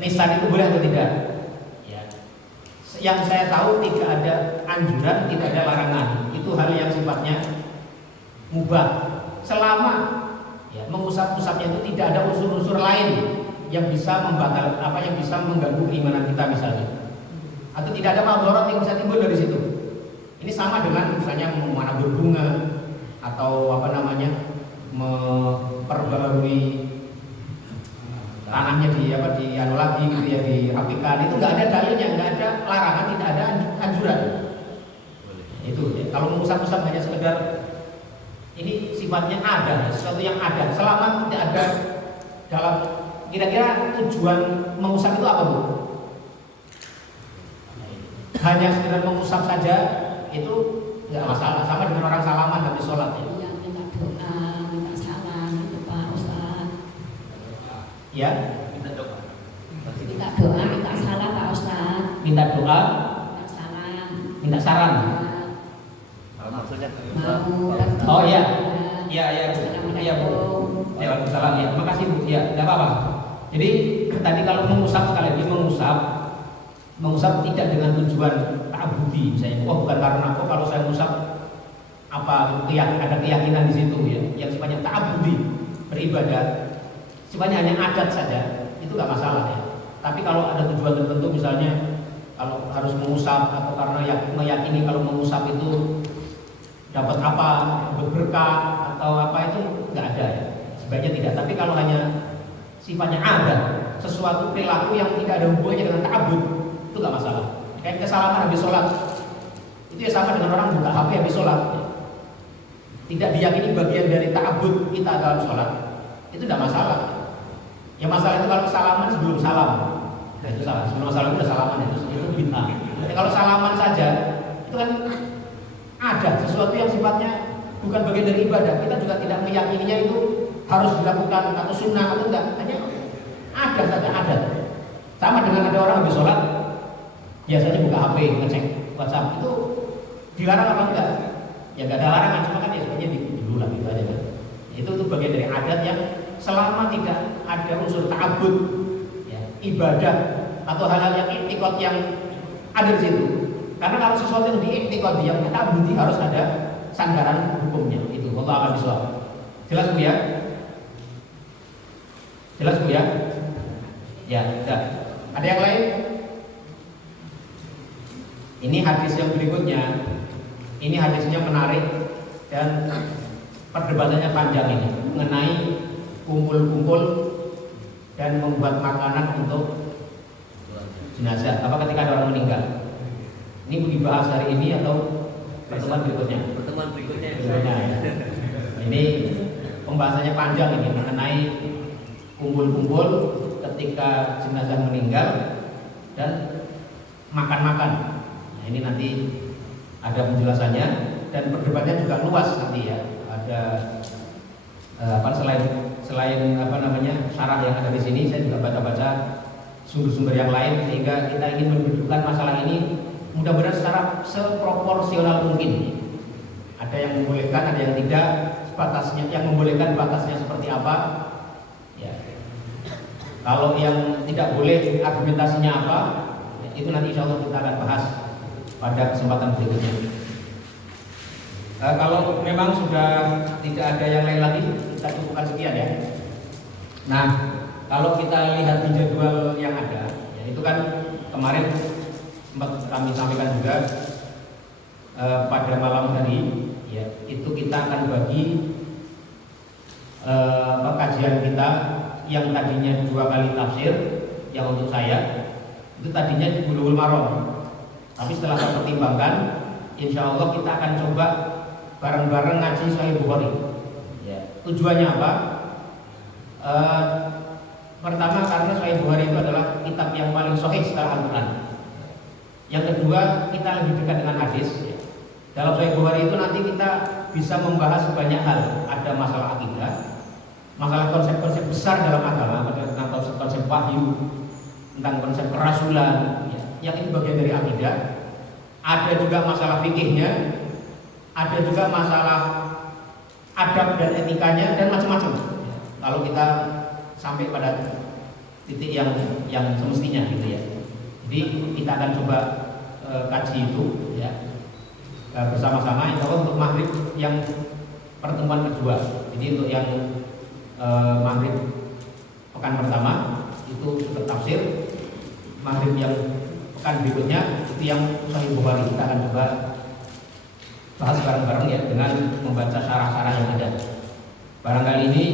nisan itu boleh atau tidak? Ya. Yang saya tahu tidak ada anjuran, tidak ada larangan. Itu hal yang sifatnya mubah. Selama ya, mengusap-usapnya itu tidak ada unsur-unsur lain yang bisa yang bisa mengganggu keimanan kita misalnya. Atau tidak ada madarat yang bisa timbul dari situ. Ini sama dengan misalnya menanam bunga atau memperbarui tanahnya di lagi gitu ya, dirapikan. Itu nggak ada dalilnya, nggak ada larangan, tidak ada anjuran. Itu ya. Kalau mengusap-usap hanya sekedar ini sifatnya ada, sesuatu yang ada. Selama tidak ada dalam, kira-kira tujuan mengusap itu apa, Bu? Hanya sekedar mengusap saja itu nggak masalah. Sama dengan orang salaman habis sholat ya. Yang minta doa, minta salam itu Pak Ustaz. Ya. Minta doa, minta salam Pak Ustaz. Minta doa, Minta salam. minta saran. Maksudnya Oh iya. Iya Bu. Iya Bu. Ya, Waalaikumsalam ya. Terima kasih Bu. Ya, nggak apa-apa. Jadi tadi kalau mengusap, sekali lagi mengusap tidak dengan tujuan ta'abudi misalnya. Bukan karena kalau saya mengusap ada keyakinan di situ ya, yang sifatnya ta'abudi, beribadah, sifatnya hanya adat saja, itu nggak masalah ya. Tapi kalau ada tujuan tertentu misalnya kalau harus mengusap atau karena meyakini kalau mengusap itu dapat apa, berkah atau apa, itu nggak ada ya. Sebaiknya tidak. Tapi kalau hanya sifatnya adat, sesuatu perilaku yang tidak ada hubungannya dengan ta'abud, itu nggak masalah. Kayak kesalahan habis sholat, itu ya sama dengan orang buka HP habis sholat. Tidak diyakini bagian dari ta'abud kita dalam sholat, itu tidak masalah. Yang masalah itu kalau salaman sebelum salam, itu salah. Sebelum salam itu salaman, itu bid'ah. Kalau salaman saja, itu kan ada sesuatu yang sifatnya bukan bagian dari ibadah. Kita juga tidak meyakininya itu harus dilakukan atau sunnah atau enggak. Hanya ada saja, ada. Sama dengan ada orang habis sholat biasanya buka HP, ngecek WhatsApp, itu dilarang apa enggak? Ya enggak ada larangan, cuma kan ya sebenarnya dulu lah gitu aja kan. Itu bagian dari adat yang selama tidak ada unsur ta'abud ya, ibadah atau hal-hal yang iktikad yang ada di situ. Karena kalau sesuatu yang diiktikad yang ta'abudi harus ada sandaran hukumnya. Itu Allah akan bisawab. Jelas Bu ya? Jelas Bu ya? Ya, sudah. Ada yang lain? Ini hadis yang berikutnya. Ini hadisnya menarik dan perdebatannya panjang ini mengenai kumpul-kumpul dan membuat makanan untuk jenazah. Apa ketika ada orang meninggal? Ini dibahas hari ini atau pertemuan berikutnya? Pertemuan berikutnya. Ya. Ini pembahasannya panjang ini mengenai kumpul-kumpul ketika jenazah meninggal dan makan-makan. Nah, ini nanti ada penjelasannya dan perdebatannya juga luas nanti ya. Ada selain apa namanya syarah yang ada di sini, saya juga baca-baca sumber-sumber yang lain sehingga kita ingin mendudukkan masalah ini mudah-mudahan secara seproporsional mungkin. Ada yang membolehkan, ada yang tidak. Batasnya, yang membolehkan batasnya seperti apa? Ya. Kalau yang tidak boleh argumentasinya apa? Ya, itu nanti insya Allah kita akan bahas pada kesempatan berikutnya. Kalau memang sudah tidak ada yang lain lagi, kita cukupkan sekian ya. Nah, kalau kita lihat di jadwal yang ada, ya itu kan kemarin sempat kami sampaikan juga pada malam hari, ya itu kita akan bagi kajian kita yang tadinya 2 kali tafsir, yang untuk saya itu tadinya di Bulughul Maram, tapi setelah saya pertimbangkan, insya Allah kita akan coba bareng-bareng ngaji Sahih Bukhari. Ya. Tujuannya apa? Pertama karena Sahih Bukhari itu adalah kitab yang paling sahih setelah Al-Quran. Yang kedua, kita lebih dekat dengan hadis. Ya. Dalam Sahih Bukhari itu nanti kita bisa membahas banyak hal. Ada masalah akidah, masalah konsep-konsep besar dalam agama, tentang konsep-konsep wahyu, tentang konsep kerasulan, ya, yang itu bagian dari akidah. Ada juga masalah fikihnya, ada juga masalah adab dan etikanya dan macam-macam. Ya, kalau kita sampai pada titik yang semestinya gitu ya. Jadi kita akan coba kaji itu ya bersama-sama. Insya Allah untuk maghrib yang pertemuan kedua. Jadi untuk yang maghrib pekan pertama itu sudah tafsir. Maghrib yang pekan berikutnya itu yang Sahih Bukhari. Kita akan coba bahas bareng-bareng ya dengan membaca syarah-syarah yang ada. Barangkali ini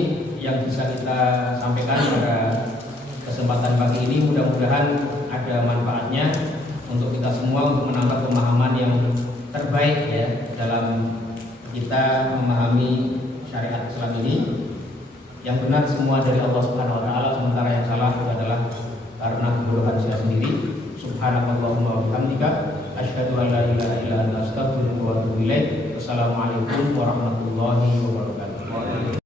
yang bisa kita sampaikan pada kesempatan pagi ini, mudah-mudahan ada manfaatnya untuk kita semua untuk menambah pemahaman yang terbaik ya dalam kita memahami syariat Islam ini. Yang benar semua dari Allah Subhanahu wa taala, sementara yang salah adalah karena kebodohan saya sendiri. Subhanallahumma wa bihamdika asyhadu an la ilaha illa anta astaghfiruka wa atubu ilaik. Wassalamualaikum warahmatullahi wabarakatuh.